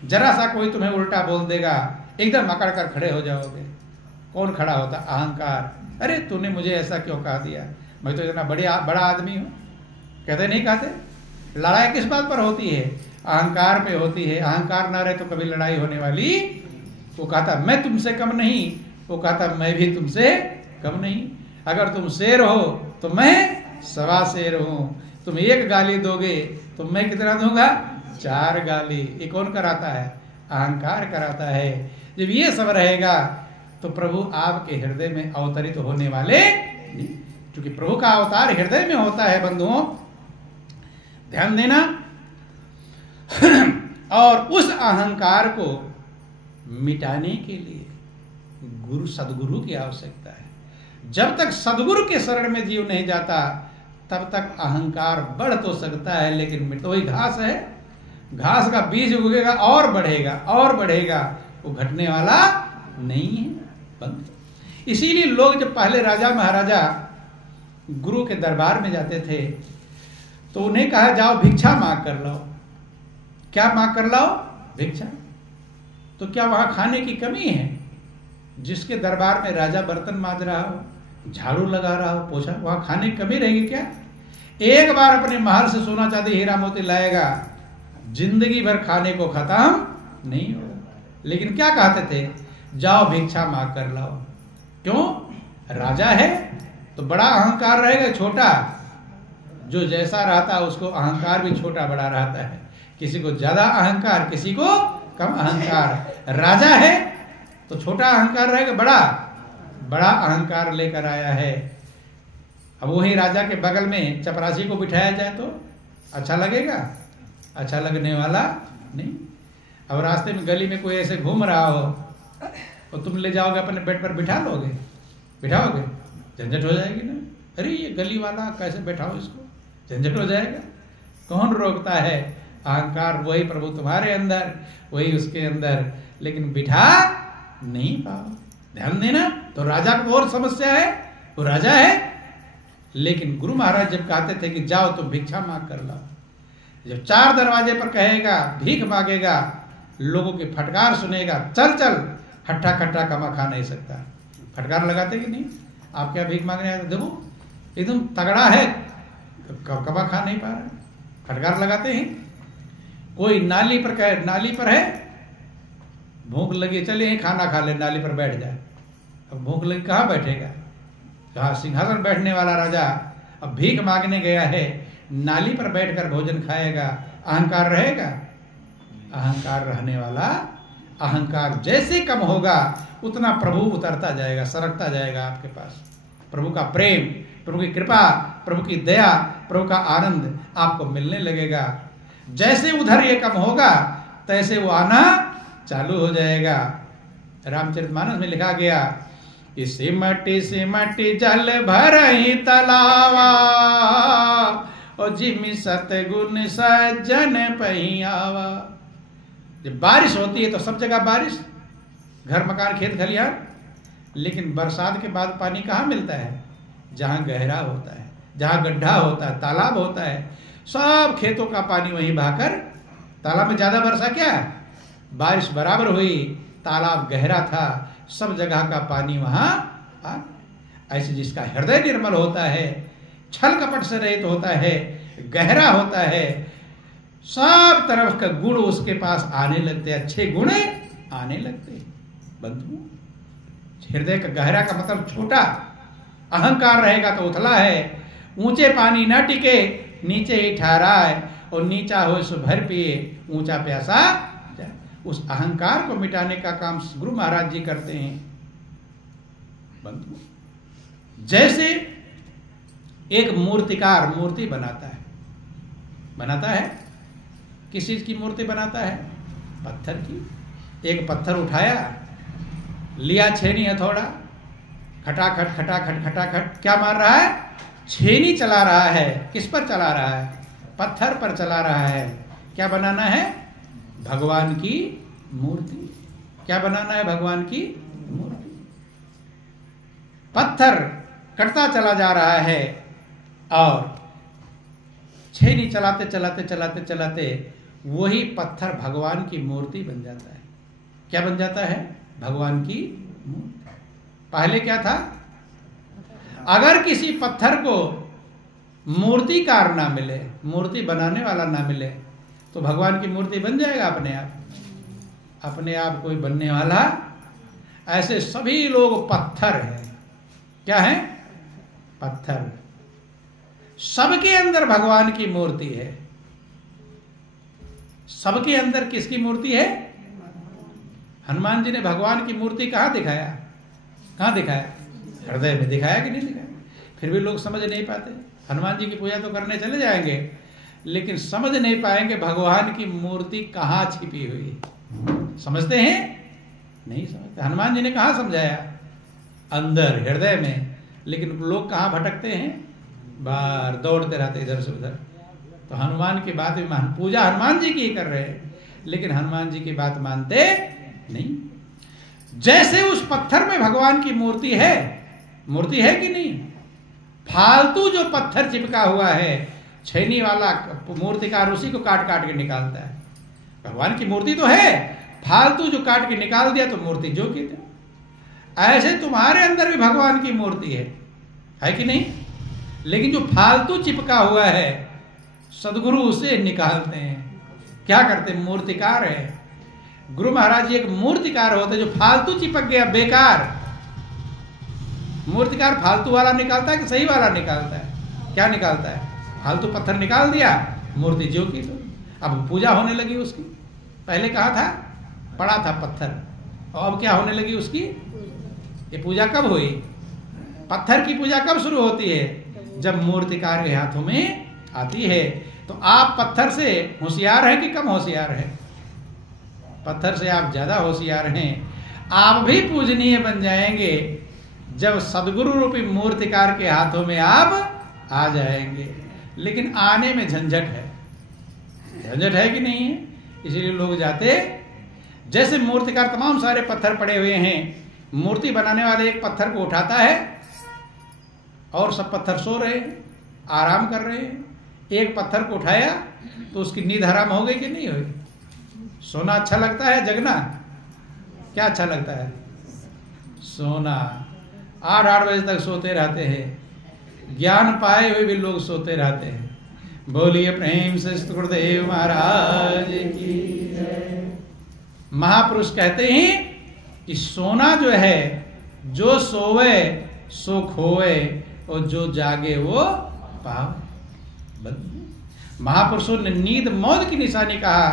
जरा सा कोई तुम्हें उल्टा बोल देगा, एकदम अकड़ कर खड़े हो जाओगे। कौन खड़ा होता? अहंकार। अरे तूने मुझे ऐसा क्यों कहा दिया, मैं तो इतना बड़ा आदमी हूं। कहते नहीं कहते? लड़ाई किस बात पर होती है? अहंकार पे होती है। अहंकार ना रहे तो कभी लड़ाई होने वाली। वो कहता मैं तुमसे कम नहीं, वो कहता मैं भी तुमसे कम नहीं। अगर तुम शेर हो तो मैं सवा शेर हूं। तुम एक गाली दोगे तो मैं कितना दूंगा? 4 गाली। ये कौन कराता है? अहंकार कराता है। जब ये सब रहेगा तो प्रभु आपके हृदय में अवतरित होने वाले नहीं। क्योंकि प्रभु का अवतार हृदय में होता है। बंधुओं ध्यान देना। और उस अहंकार को मिटाने के लिए गुरु सदगुरु की आवश्यकता है। जब तक सदगुरु के शरण में जीव नहीं जाता तब तक अहंकार बढ़ तो सकता है, लेकिन मिट तो वही घास है, घास का बीज उगेगा और बढ़ेगा और बढ़ेगा, वो घटने वाला नहीं है। इसीलिए लोग जब पहले राजा महाराजा गुरु के दरबार में जाते थे तो उन्हें कहा जाओ भिक्षा मांग कर लाओ। क्या मांग कर लाओ? भिक्षा। तो क्या वहां खाने की कमी है? जिसके दरबार में राजा बर्तन मांज रहा हो, झाड़ू लगा रहा हो, पोछा, वहां खाने की कमी रहेगी क्या? एक बार अपने महल से सोना चांदी हीरा मोती लाएगा, जिंदगी भर खाने को खत्म नहीं होगा। लेकिन क्या कहते थे? जाओ भिक्षा मांग कर लाओ। क्यों? राजा है तो बड़ा अहंकार रहेगा, छोटा जो जैसा रहता है उसको अहंकार भी छोटा बड़ा रहता है। किसी को ज्यादा अहंकार, किसी को कम अहंकार। राजा है तो छोटा अहंकार रहेगा, बड़ा अहंकार लेकर आया है। अब वही राजा के बगल में चपरासी को बिठाया जाए तो अच्छा लगेगा? अच्छा लगने वाला नहीं। अब रास्ते में गली में कोई ऐसे घूम रहा हो तो तुम ले जाओगे अपने बेड पर बिठाओगे? झंझट हो जाएगी ना। अरे ये गली वाला कैसे बैठाओ इसको, झंझट हो जाएगा। कौन रोकता है? अहंकार वही प्रभु तुम्हारे अंदर, वही उसके अंदर, लेकिन बिठा नहीं पाओ। ध्यान देना। तो राजा को और समस्या है, वो राजा है। लेकिन गुरु महाराज जब कहते थे कि जाओ तो भिक्षा मांग कर लाओ, जब 4 दरवाजे पर कहेगा, भीख मांगेगा, लोगों की फटकार सुनेगा, चल चल हट्ठा कट्ठा कमा खा नहीं सकता। फटकार लगाते कि नहीं? आप क्या भीख मांगने आए? देखो एकदम तगड़ा है, कमा खा नहीं पा रहा, फटकार लगाते हैं। कोई नाली पर कहे, नाली पर है, भूख लगी, चलिए खाना खा ले, नाली पर बैठ जाए। अब भूख लगी, कहाँ बैठेगा? कहाँ सिंहासन बैठने वाला राजा अब भीख मांगने गया है, नाली पर बैठकर भोजन खाएगा, अहंकार रहेगा? अहंकार रहने वाला, अहंकार जैसे कम होगा उतना प्रभु उतरता जाएगा, सरकता जाएगा आपके पास। प्रभु का प्रेम, प्रभु की कृपा, प्रभु की दया, प्रभु का आनंद आपको मिलने लगेगा। जैसे उधर ये कम होगा तैसे वो आना चालू हो जाएगा। रामचरितमानस में लिखा गया कि सिमटी जल भरहि तलावा, और जिमि सतगुण सज्जन पही आवा। जब बारिश होती है तो सब जगह बारिश, घर मकान खेत खलिहान, लेकिन बरसात के बाद पानी कहाँ मिलता है? जहाँ गहरा होता है, जहाँ गड्ढा होता है, तालाब होता है, सब खेतों का पानी वहीं बहाकर, तालाब में ज्यादा वर्षा क्या है? बारिश बराबर हुई, तालाब गहरा था, सब जगह का पानी वहां आ। ऐसे जिसका हृदय निर्मल होता है, छल कपट से रहित होता है, गहरा होता है, सब तरफ का गुण उसके पास आने लगते, अच्छे गुण आने लगते। बंधु, हृदय का गहरा का मतलब छोटा, अहंकार रहेगा तो उथला है, ऊंचे पानी न टिके नीचे ही ठहराए, और नीचा हो सो भर पिए, ऊंचा प्यासा जाए। उस अहंकार को मिटाने का काम गुरु महाराज जी करते हैं। बंधु, जैसे एक मूर्तिकार मूर्ति बनाता है, किस चीज की मूर्ति बनाता है? पत्थर की। एक पत्थर उठाया, लिया छेनी हथौड़ा, खटाखट खटाखट खटाखट, क्या मार रहा है? छेनी चला रहा है। किस पर चला रहा है? पत्थर पर चला रहा है। क्या बनाना है? भगवान की मूर्ति। क्या बनाना है? भगवान की मूर्ति। पत्थर कटता चला जा रहा है और छेनी चलाते चलाते चलाते चलाते वही पत्थर भगवान की मूर्ति बन जाता है। क्या बन जाता है? भगवान की मूर्ति। पहले क्या था? अगर किसी पत्थर को मूर्तिकार ना मिले, मूर्ति बनाने वाला ना मिले, तो भगवान की मूर्ति बन जाएगा अपने आप कोई बनने वाला? ऐसे सभी लोग पत्थर हैं। क्या है? पत्थर। सबके अंदर भगवान की मूर्ति है। सबके अंदर किसकी मूर्ति है? हनुमान जी ने भगवान की मूर्ति कहां दिखाया? कहां दिखाया? हृदय में दिखाया कि नहीं दिखाया? फिर भी लोग समझ नहीं पाते। हनुमान जी की पूजा तो करने चले जाएंगे, लेकिन समझ नहीं पाएंगे भगवान की मूर्ति कहाँ छिपी हुई है। समझते हैं? नहीं समझते। हनुमान जी ने कहाँ समझाया? अंदर हृदय में। लेकिन लोग कहाँ भटकते हैं? बाहर दौड़ते रहते इधर से उधर। तो हनुमान की बात भी पूजा हनुमान जी की ही कर रहे हैं, लेकिन हनुमान जी की बात मानते नहीं। जैसे उस पत्थर में भगवान की मूर्ति है कि नहीं? फालतू जो पत्थर चिपका हुआ है, छेनी वाला मूर्तिकार उसी को काट काट के निकालता है। भगवान की मूर्ति तो है, फालतू जो काट के निकाल दिया तो मूर्ति जो की थी। ऐसे तुम्हारे अंदर भी भगवान की मूर्ति है कि नहीं? लेकिन जो फालतू चिपका हुआ है सदगुरु उसे निकालते हैं। क्या करते? मूर्तिकार है। गुरु महाराज जी एक मूर्तिकार होते जो फालतू चिपक गया, बेकार। मूर्तिकार फालतू वाला निकालता है कि सही वाला निकालता है? क्या निकालता है? फालतू पत्थर निकाल दिया, मूर्ति जो की तो। अब पूजा होने लगी उसकी। पहले कहा था? पड़ा था पत्थर, और अब क्या होने लगी उसकी? ये पूजा कब हुई? पत्थर की पूजा कब शुरू होती है? जब मूर्तिकार के हाथों में आती है। तो आप पत्थर से होशियार हैं कि कम होशियार हैं? पत्थर से आप ज्यादा होशियार हैं। आप भी पूजनीय बन जाएंगे जब सदगुरु रूपी मूर्तिकार के हाथों में आप आ जाएंगे। लेकिन आने में झंझट है कि नहीं है? इसीलिए लोग जाते। जैसे मूर्तिकार तमाम सारे पत्थर पड़े हुए हैं, मूर्ति बनाने वाले एक पत्थर को उठाता है और सब पत्थर सो रहे हैं, आराम कर रहे हैं। एक पत्थर को उठाया तो उसकी नींद हराम हो गई कि नहीं हुई? सोना अच्छा लगता है? जगना क्या अच्छा लगता है? सोना। 8-8 बजे तक सोते रहते हैं। ज्ञान पाए हुए भी लोग सोते रहते हैं। बोलिए प्रेम से गुरुदेव महाराज की जय। महापुरुष कहते हैं कि सोना जो है, जो सोवे सो खोए और जो जागे वो पावे। महापुरुषों ने नींद मौत की निशानी कहा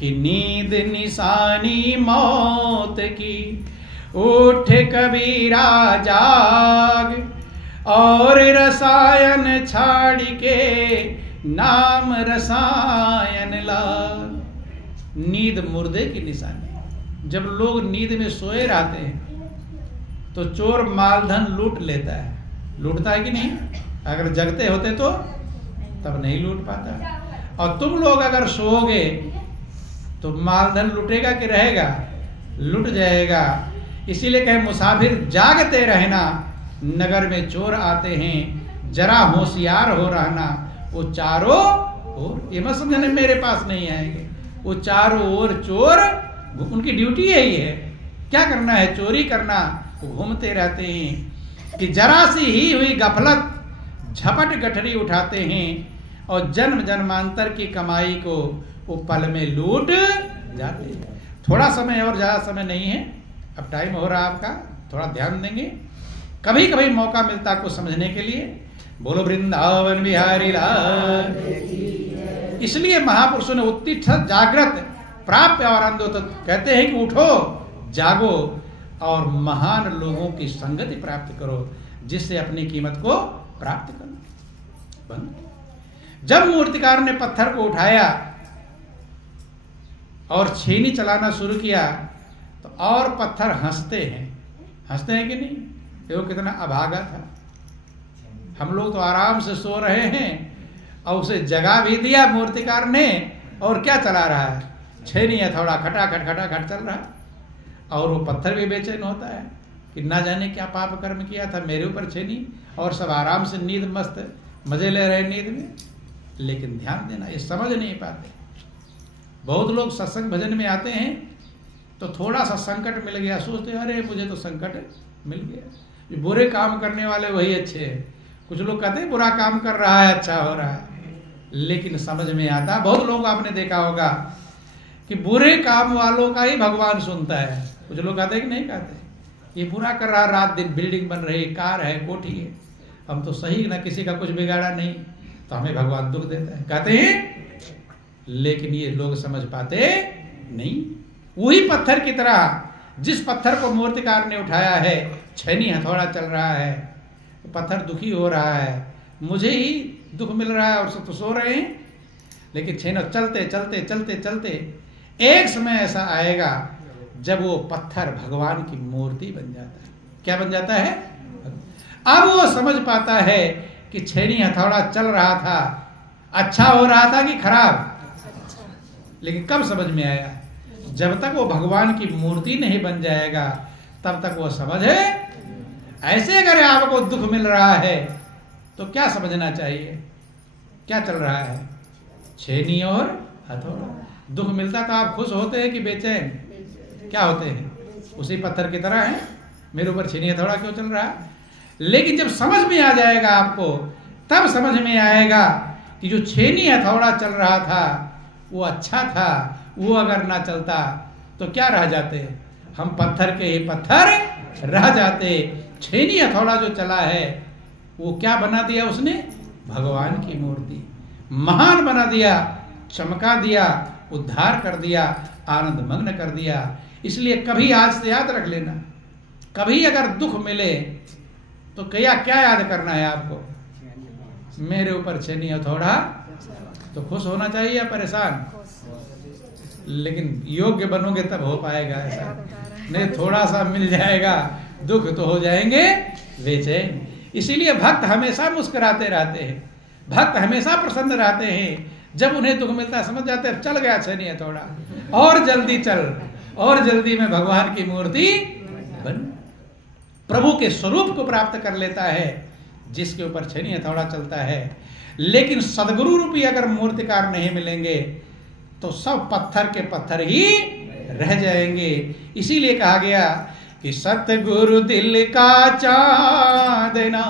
कि नींद निशानी मौत की, उठ कबीरा जाग, और रसायन छाड़ के नाम रसायन लाग। नींद मुर्दे की निशानी। जब लोग नींद में सोए रहते हैं तो चोर मालधन लूट लेता है। लूटता है कि नहीं? अगर जगते होते तो तब नहीं लूट पाता। और तुम लोग अगर सोओगे तो मालधन लूटेगा कि रहेगा? लूट जाएगा। इसीलिए कहे मुसाफिर जागते रहना, नगर में चोर आते हैं, जरा होशियार हो रहना। वो चारों ओर, ये मत समझने मेरे पास नहीं आएंगे, वो चारों ओर चोर, उनकी ड्यूटी यही है। क्या करना है? चोरी करना। वो घूमते रहते हैं कि जरा सी ही हुई गफलत झपट गठरी उठाते हैं और जन्म जन्मांतर की कमाई को वो पल में लूट जाते हैं। थोड़ा समय और ज्यादा समय नहीं है, अब टाइम हो रहा आपका, थोड़ा ध्यान देंगे। कभी कभी मौका मिलता को समझने के लिए। बोलो वृंदावन बिहारी लाल। इसलिए महापुरुषों ने उत्तिष्ठ जागृत प्राप्य और आनंदोत कहते हैं कि उठो, जागो और महान लोगों की संगति प्राप्त करो, जिससे अपनी कीमत को प्राप्त करो। जब मूर्तिकार ने पत्थर को उठाया और छेनी चलाना शुरू किया तो और पत्थर हंसते हैं कि नहीं? देखो कितना अभागा था। हम लोग तो आराम से सो रहे हैं और उसे जगा भी दिया मूर्तिकार ने, और क्या चला रहा है? छेनी है, थोड़ा खटाखट चल रहा है। और वो पत्थर भी बेचैन होता है कि ना जाने क्या पाप कर्म किया था मेरे ऊपर छेनी, और सब आराम से नींद मस्त मजे ले रहे नींद में। लेकिन ध्यान देना, ये समझ नहीं पाते। बहुत लोग सत्संग भजन में आते हैं तो थोड़ा सा संकट मिल गया, सोचते अरे मुझे तो संकट मिल गया। बुरे काम करने वाले वही अच्छे हैं। कुछ लोग कहते हैं बुरा काम कर रहा है अच्छा हो रहा है, लेकिन समझ में आता। बहुत लोग आपने देखा होगा कि बुरे काम वालों का ही भगवान सुनता है। कुछ लोग कहते हैं कि नहीं कहते, ये बुरा कर रहा, रात दिन बिल्डिंग बन रही, कार है, कोठी है, हम तो सही ना, किसी का कुछ बिगाड़ा नहीं, तो हमें भगवान दुख देता है, कहते हैं। लेकिन ये लोग समझ पाते नहीं। वही पत्थर की तरह, जिस पत्थर को मूर्तिकार ने उठाया है, छेनी हथौड़ा चल रहा है, पत्थर दुखी हो रहा है, मुझे ही दुख मिल रहा है और सब तो सो रहे हैं, लेकिन छेनी चलते चलते चलते चलते एक समय ऐसा आएगा जब वो पत्थर भगवान की मूर्ति बन जाता है। क्या बन जाता है? अब वो समझ पाता है कि छेनी हथौड़ा चल रहा था, अच्छा हो रहा था कि खराब। लेकिन कब समझ में आया? जब तक वो भगवान की मूर्ति नहीं बन जाएगा तब तक वो समझ है। ऐसे अगर आपको दुख मिल रहा है तो क्या समझना चाहिए? क्या चल रहा है? छेनी और हथौड़ा। दुख मिलता तो आप खुश होते हैं कि बेचैन? क्या होते हैं? उसी पत्थर की तरह है, मेरे ऊपर छेनी हथौड़ा क्यों चल रहा है? लेकिन जब समझ में आ जाएगा आपको, तब समझ में आएगा कि जो छेनी हथौड़ा चल रहा था वो अच्छा था, वो अगर ना चलता तो क्या रह जाते? हम पत्थर के ही पत्थर रह जाते। छेनी हथौड़ा जो चला है वो क्या बना दिया उसने? भगवान की मूर्ति महान बना दिया, चमका दिया, उद्धार कर दिया, आनंद मग्न कर दिया। इसलिए कभी आज से याद रख लेना, कभी अगर दुख मिले तो क्या याद करना है आपको? मेरे ऊपर छेनी हथौड़ा। तो खुश होना चाहिए या परेशान? लेकिन योग्य बनोगे तब हो पाएगा ऐसा, नहीं थोड़ा सा मिल जाएगा दुख तो हो जाएंगे बेचैन। इसीलिए भक्त हमेशा मुस्कुराते रहते हैं, भक्त हमेशा प्रसन्न रहते हैं। जब उन्हें दुख मिलता है समझ जाते हैं चल गया छेनी हथौड़ा, और जल्दी चल, और जल्दी में भगवान की मूर्ति बन, प्रभु के स्वरूप को प्राप्त कर लेता है जिसके ऊपर छेनी हथौड़ा चलता है। लेकिन सदगुरु रूपी अगर मूर्तिकार नहीं मिलेंगे तो सब पत्थर के पत्थर ही रह जाएंगे। इसीलिए कहा गया कि सतगुरु दिल का चांदना,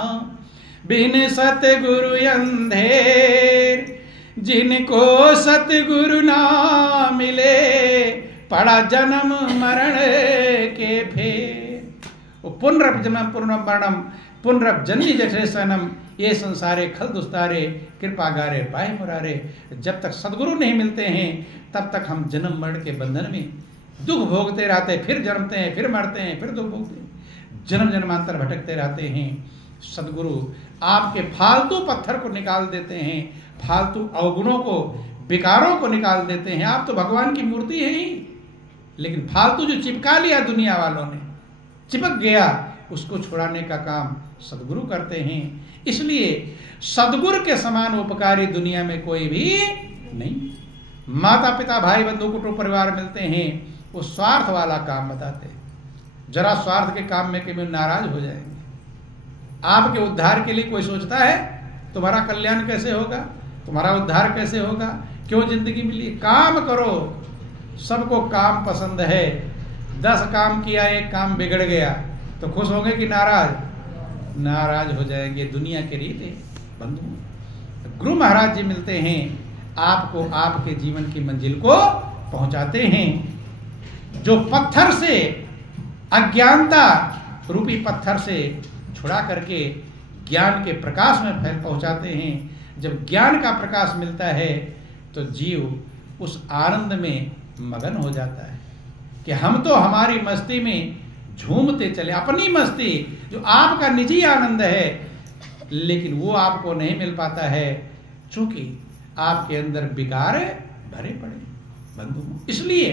बिन सतगुरु अंधेर, जिनको सतगुरु ना मिले पड़ा जन्म मरण के फेर। पुनर्जन्म पुनर्मरणम पुनर्जन्य जठे सनम, ये संसारे खल दुस्तारे, कृपा गारे पाए मुरारे। जब तक सदगुरु नहीं मिलते हैं तब तक हम जन्म मरण के बंधन में दुख भोगते रहते हैं, फिर जन्मते हैं, फिर मरते हैं, फिर दुख भोगते हैं, जन्म जन्मांतर भटकते रहते हैं। सदगुरु आपके फालतू पत्थर को निकाल देते हैं, फालतू अवगुणों को, विकारों को निकाल देते हैं। आप तो भगवान की मूर्ति है ही, लेकिन फालतू जो चिपका लिया दुनिया वालों ने, चिपक गया, उसको छुड़ाने का काम सदगुरु करते हैं। इसलिए सदगुरु के समान उपकारी दुनिया में कोई भी नहीं। माता पिता भाई बंधु कुटुंब परिवार मिलते हैं, वो स्वार्थ वाला काम बताते हैं। जरा स्वार्थ के काम में कभी नाराज हो जाएंगे। आपके उद्धार के लिए कोई सोचता है तुम्हारा कल्याण कैसे होगा, तुम्हारा उद्धार कैसे होगा, क्यों जिंदगी मिली? काम करो। सबको काम पसंद है। 10 काम किया, एक काम बिगड़ गया तो खुश होंगे कि नाराज? नाराज हो जाएंगे। दुनिया के रीत है बंधु। गुरु महाराज जी मिलते हैं, आपको आपके जीवन की मंजिल को पहुंचाते हैं। जो पत्थर से, अज्ञानता रूपी पत्थर से छुड़ा करके ज्ञान के प्रकाश में पहुंचाते हैं। जब ज्ञान का प्रकाश मिलता है तो जीव उस आनंद में मगन हो जाता है कि हम तो हमारी मस्ती में झूमते चले, अपनी मस्ती जो आपका निजी आनंद है, लेकिन वो आपको नहीं मिल पाता है क्योंकि आपके अंदर विकार भरे पड़े बंधु। इसलिए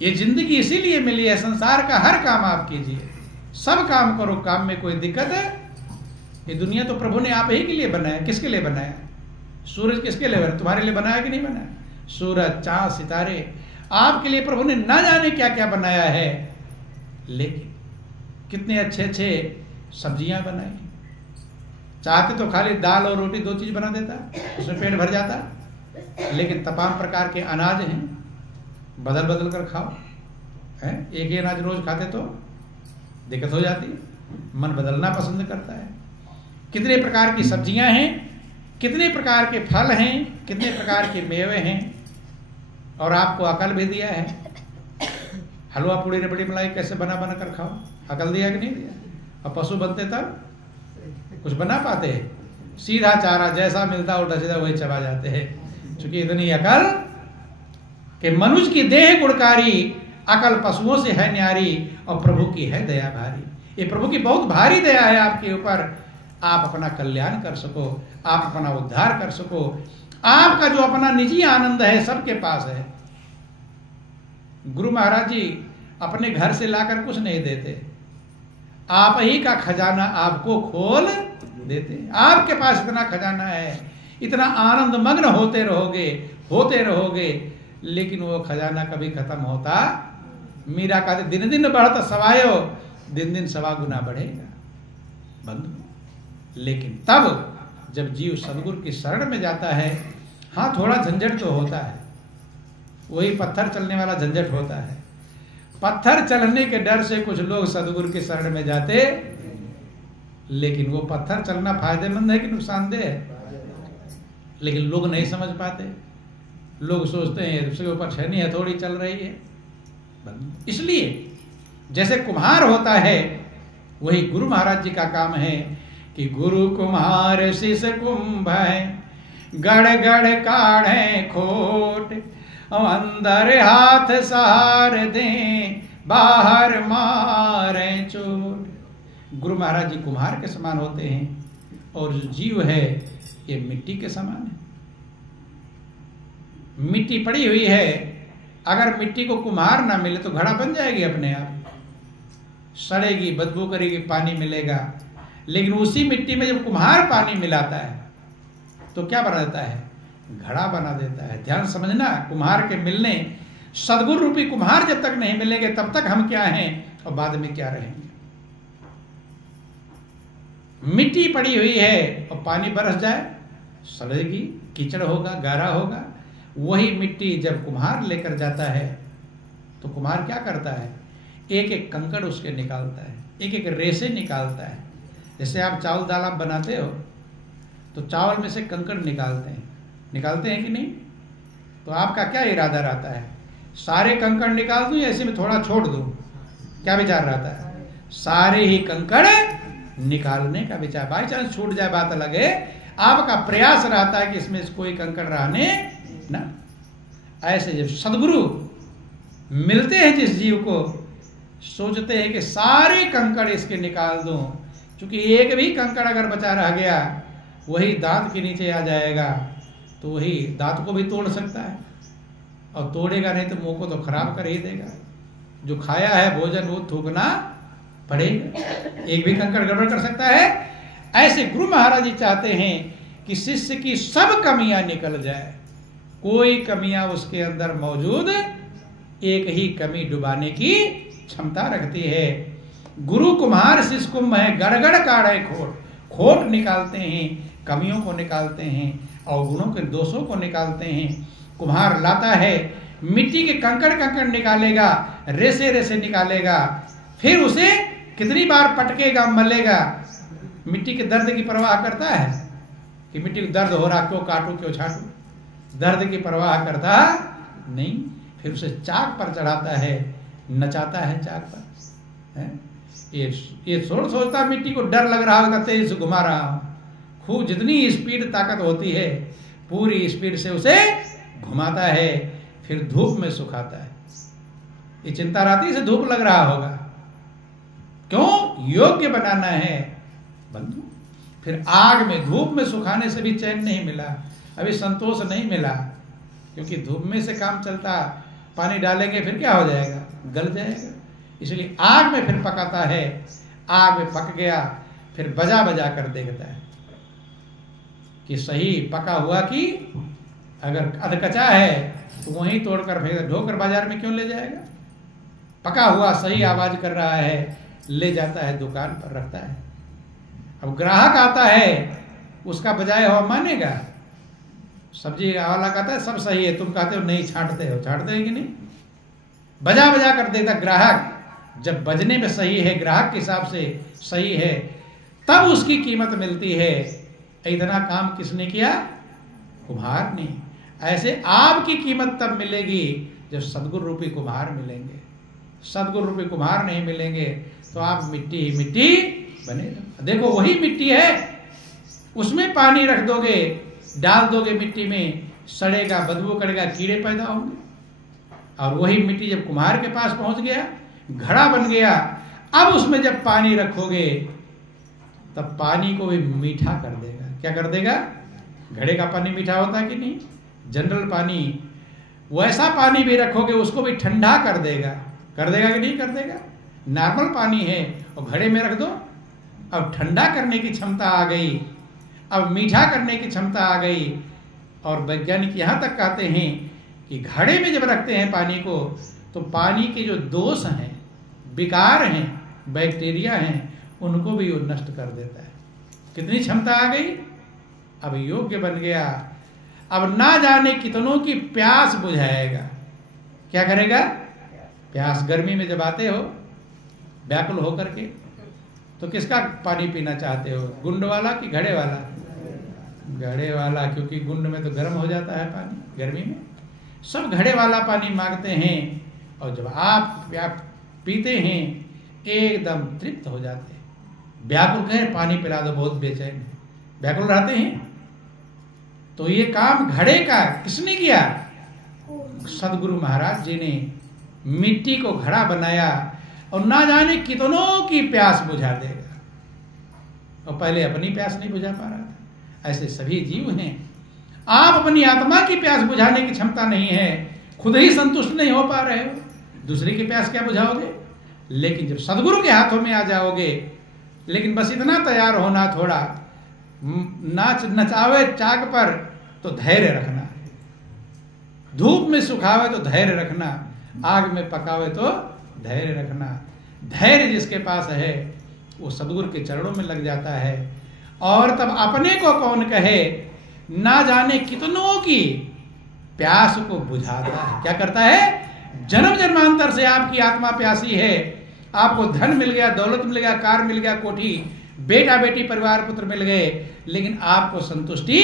ये जिंदगी इसीलिए मिली है, संसार का हर काम आप कीजिए, सब काम करो, काम में कोई दिक्कत है? ये दुनिया तो प्रभु ने आप ही के लिए बनाया। किसके लिए बनाया? सूरज किसके लिए बनाया? तुम्हारे लिए बनाया कि नहीं बनाया? सूरज, चांद, सितारे आपके लिए प्रभु ने ना जाने क्या क्या बनाया है। लेकिन कितने अच्छे अच्छे सब्जियां बनाई। चाहते तो खाली दाल और रोटी 2 चीज बना देता, उसमें पेट भर जाता। लेकिन तमाम प्रकार के अनाज हैं, बदल बदल कर खाओ। है एक ही अनाज रोज खाते तो दिक्कत हो जाती है, मन बदलना पसंद करता है। कितने प्रकार की सब्जियां हैं, कितने प्रकार के फल हैं, कितने प्रकार के मेवे हैं, और आपको अकल भी दिया है। हलवा पूड़ी रबड़ी मलाई कैसे बना बना कर खाओ, अकल दिया कि नहीं दिया? और पशु बनते तब कुछ बना पाते हैं? सीधा चारा जैसा मिलता उल्टा सीधा वही चबा जाते हैं। क्योंकि इतनी अकल कि मनुष्य की देह गुणकारी, अकल पशुओं से है न्यारी, और प्रभु की है दया भारी। ये प्रभु की बहुत भारी दया है आपके ऊपर। आप अपना कल्याण कर सको, आप अपना उद्धार कर सको, आपका जो अपना निजी आनंद है सबके पास है। गुरु महाराज जी अपने घर से लाकर कुछ नहीं देते, आप ही का खजाना आपको खोल देते। आपके पास इतना खजाना है, इतना आनंद मग्न होते रहोगे, लेकिन वो खजाना कभी खत्म होता। मीरा कहते दिन दिन बढ़ता सवायो, दिन दिन सवा गुना बढ़ेगा बंधु। लेकिन तब जब जीव सदगुरु की शरण में जाता है, हाँ थोड़ा झंझट तो होता है, वही पत्थर चलने वाला झंझट होता है। पत्थर चलने के डर से कुछ लोग सदगुरु की शरण में जाते, लेकिन वो पत्थर चलना फायदेमंद है कि नुकसानदेह है, लेकिन लोग नहीं समझ पाते। लोग सोचते हैं उसके ऊपर छेनी हथौड़ी चल रही है। इसलिए जैसे कुम्हार होता है, वही गुरु महाराज जी का काम है कि गुरु कुम्हार शिष कुंभ है, गड़ गड़ काढ़े खोट, अंदर हाथ सहार दें, बाहर मारे चोट। गुरु महाराज जी कुम्हार के समान होते हैं, और जो जीव है ये मिट्टी के समान है। मिट्टी पड़ी हुई है, अगर मिट्टी को कुम्हार ना मिले तो घड़ा बन जाएगी अपने आप, सड़ेगी, बदबू करेगी, पानी मिलेगा। लेकिन उसी मिट्टी में जब कुम्हार पानी मिलाता है तो क्या बना देता है? घड़ा बना देता है। ध्यान समझना, कुम्हार के मिलने, सदगुरु रूपी कुम्हार जब तक नहीं मिलेंगे तब तक हम क्या हैं और बाद में क्या रहेंगे। मिट्टी पड़ी हुई है और पानी बरस जाए, सड़ेगी, कीचड़ होगा, गारा होगा। वही मिट्टी जब कुम्हार लेकर जाता है तो कुम्हार क्या करता है? एक एक कंकड़ उसके निकालता है, एक एक रेसे निकालता है। जैसे आप चावल दाल आप बनाते हो तो चावल में से कंकड़ निकालते हैं कि नहीं? तो आपका क्या इरादा रहता है? सारे कंकड़ निकाल दूं या ऐसे में थोड़ा छोड़ दूं? क्या विचार रहता है? सारे ही कंकड़ निकालने का विचार। बाई चांस छूट जाए बात अलग है, आपका प्रयास रहता है कि इसमें कोई कंकड़ रहने ना। ऐसे जब सदगुरु मिलते हैं जिस जीव को, सोचते हैं कि सारे कंकड़ इसके निकाल दूं, क्योंकि एक भी कंकड़ अगर बचा रह गया वही दांत के नीचे आ जाएगा, तो वही दांत को भी तोड़ सकता है, और तोड़ेगा नहीं तो मुंह को तो खराब कर ही देगा। जो खाया है भोजन वो थूकना पड़ेगा, एक भी कंकड़ गड़बड़ कर सकता है। ऐसे गुरु महाराज जी चाहते हैं कि शिष्य की सब कमियां निकल जाए, कोई कमियां उसके अंदर मौजूद, एक ही कमी डुबाने की क्षमता रखती है। गुरु कुम्हार शिष्य कुंभ है, गड़गड़ काढ़े खोट, खोट निकालते हैं, कमियों को निकालते हैं, अवगुणों के दोषों को निकालते हैं। कुम्हार लाता है, मिट्टी के कंकड़ निकालेगा, रेसे रेसे निकालेगा, फिर उसे कितनी बार पटकेगा, मलेगा। मिट्टी के दर्द की परवाह करता है कि मिट्टी को दर्द हो रहा, क्यों काटू, क्यों छाटू? दर्द की परवाह करता नहीं। फिर उसे चाक पर चढ़ाता है, नचाता है चाक पर, है? ये सोचता मिट्टी को डर लग रहा होगा, तेज से घुमा रहा हूं, खूब जितनी स्पीड ताकत होती है पूरी स्पीड से उसे घुमाता है, फिर धूप में सुखाता है। ये चिंता रहती है, इसे धूप लग रहा होगा, क्यों? योग्य बनाना है बंधु। फिर आग में, धूप में सुखाने से भी चैन नहीं मिला, अभी संतोष नहीं मिला, क्योंकि धूप में से काम चलता, पानी डालेंगे फिर क्या हो जाएगा? गल जाएगा। इसलिए आग में फिर पकाता है, आग में पक गया, फिर बजा बजा कर देखता है कि सही पका हुआ कि अगर अधकचा है तो वहीं तोड़कर फेंक, ढोकर बाजार में क्यों ले जाएगा? पका हुआ सही आवाज कर रहा है, ले जाता है दुकान पर रखता है। अब ग्राहक आता है, उसका बजाय हुआ मानेगा? सब्जी वाला कहता है सब सही है, तुम कहते हो नहीं, छांटते हो कि नहीं? बजा बजा कर देता ग्राहक। जब बजने में सही है, ग्राहक के हिसाब से सही है, तब उसकी कीमत मिलती है। इतना काम किसने किया? कुम्हार ने। ऐसे आपकी कीमत तब मिलेगी जब सदगुरु रूपी कुम्हार मिलेंगे। सदगुरु रूपी कुम्हार नहीं मिलेंगे तो आप मिट्टी ही मिट्टी बने रहो। देखो वही मिट्टी है, उसमें पानी रख दोगे, डाल दोगे मिट्टी में, सड़ेगा, बदबू करेगा, कीड़े पैदा होंगे। और वही मिट्टी जब कुम्हार के पास पहुंच गया, घड़ा बन गया, अब उसमें जब पानी रखोगे तब पानी को भी मीठा कर देगा। क्या कर देगा? घड़े का पानी मीठा होता है कि नहीं? जनरल पानी, वैसा पानी भी रखोगे उसको भी ठंडा कर देगा कि नहीं कर देगा? नॉर्मल पानी है और घड़े में रख दो, अब ठंडा करने की क्षमता आ गई, अब मीठा करने की क्षमता आ गई। और वैज्ञानिक यहाँ तक कहते हैं कि घड़े में जब रखते हैं पानी को तो पानी के जो दोष हैं, विकार हैं, बैक्टीरिया हैं, उनको भी वो नष्ट कर देता है। कितनी क्षमता आ गई? अब योग्य बन गया। अब ना जाने कितनों की प्यास बुझाएगा। क्या करेगा? प्यास। गर्मी में जब आते हो व्याकुल होकर के तो किसका पानी पीना चाहते हो? गुंड वाला कि घड़े वाला? घड़े वाला, क्योंकि गुंड में तो गर्म हो जाता है पानी गर्मी में। सब घड़े वाला पानी मांगते हैं और जब आप पीते हैं एकदम तृप्त हो जाते हैं। व्याकुल कहे पानी पिला दो, बहुत बेचैन है, व्याकुल रहते हैं। तो ये काम घड़े का किसने किया? सदगुरु महाराज जी ने मिट्टी को घड़ा बनाया और ना जाने कितनों की प्यास बुझा देगा। और पहले अपनी प्यास नहीं बुझा पा रहा था। ऐसे सभी जीव हैं। आप अपनी आत्मा की प्यास बुझाने की क्षमता नहीं है, खुद ही संतुष्ट नहीं हो पा रहे हो, दूसरे की प्यास क्या बुझाओगे? लेकिन जब सदगुरु के हाथों में आ जाओगे, लेकिन बस इतना तैयार होना, थोड़ा नाच नचावे चाक पर तो धैर्य रखना, धूप में सुखावे तो धैर्य रखना, आग में पकावे तो धैर्य रखना। धैर्य जिसके पास है वो सदगुरु के चरणों में लग जाता है। और तब अपने को कौन कहे, ना जाने कितनों की प्यास को बुझाता है। क्या करता है? जन्म जन्मांतर से आपकी आत्मा प्यासी है, आपको धन मिल गया, दौलत मिल गया, कार मिल गया, कोठी, बेटा बेटी, परिवार पुत्र मिल गए, लेकिन आपको संतुष्टि,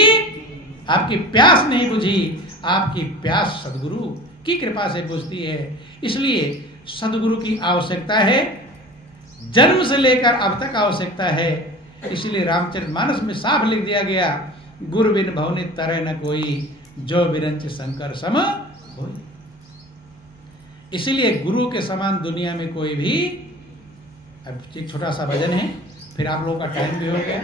आपकी प्यास नहीं बुझी। आपकी प्यास सदगुरु की कृपा से बुझती है। इसलिए सदगुरु की आवश्यकता है, जन्म से लेकर अब तक आवश्यकता है। इसलिए रामचरितमानस में साफ लिख दिया गया, गुरु बिन भवनि तरह न कोई, जो बिरंच शंकर सम होई। इसलिए गुरु के समान दुनिया में कोई भी। अब एक छोटा सा भजन है, फिर आप लोगों का टाइम भी हो गया।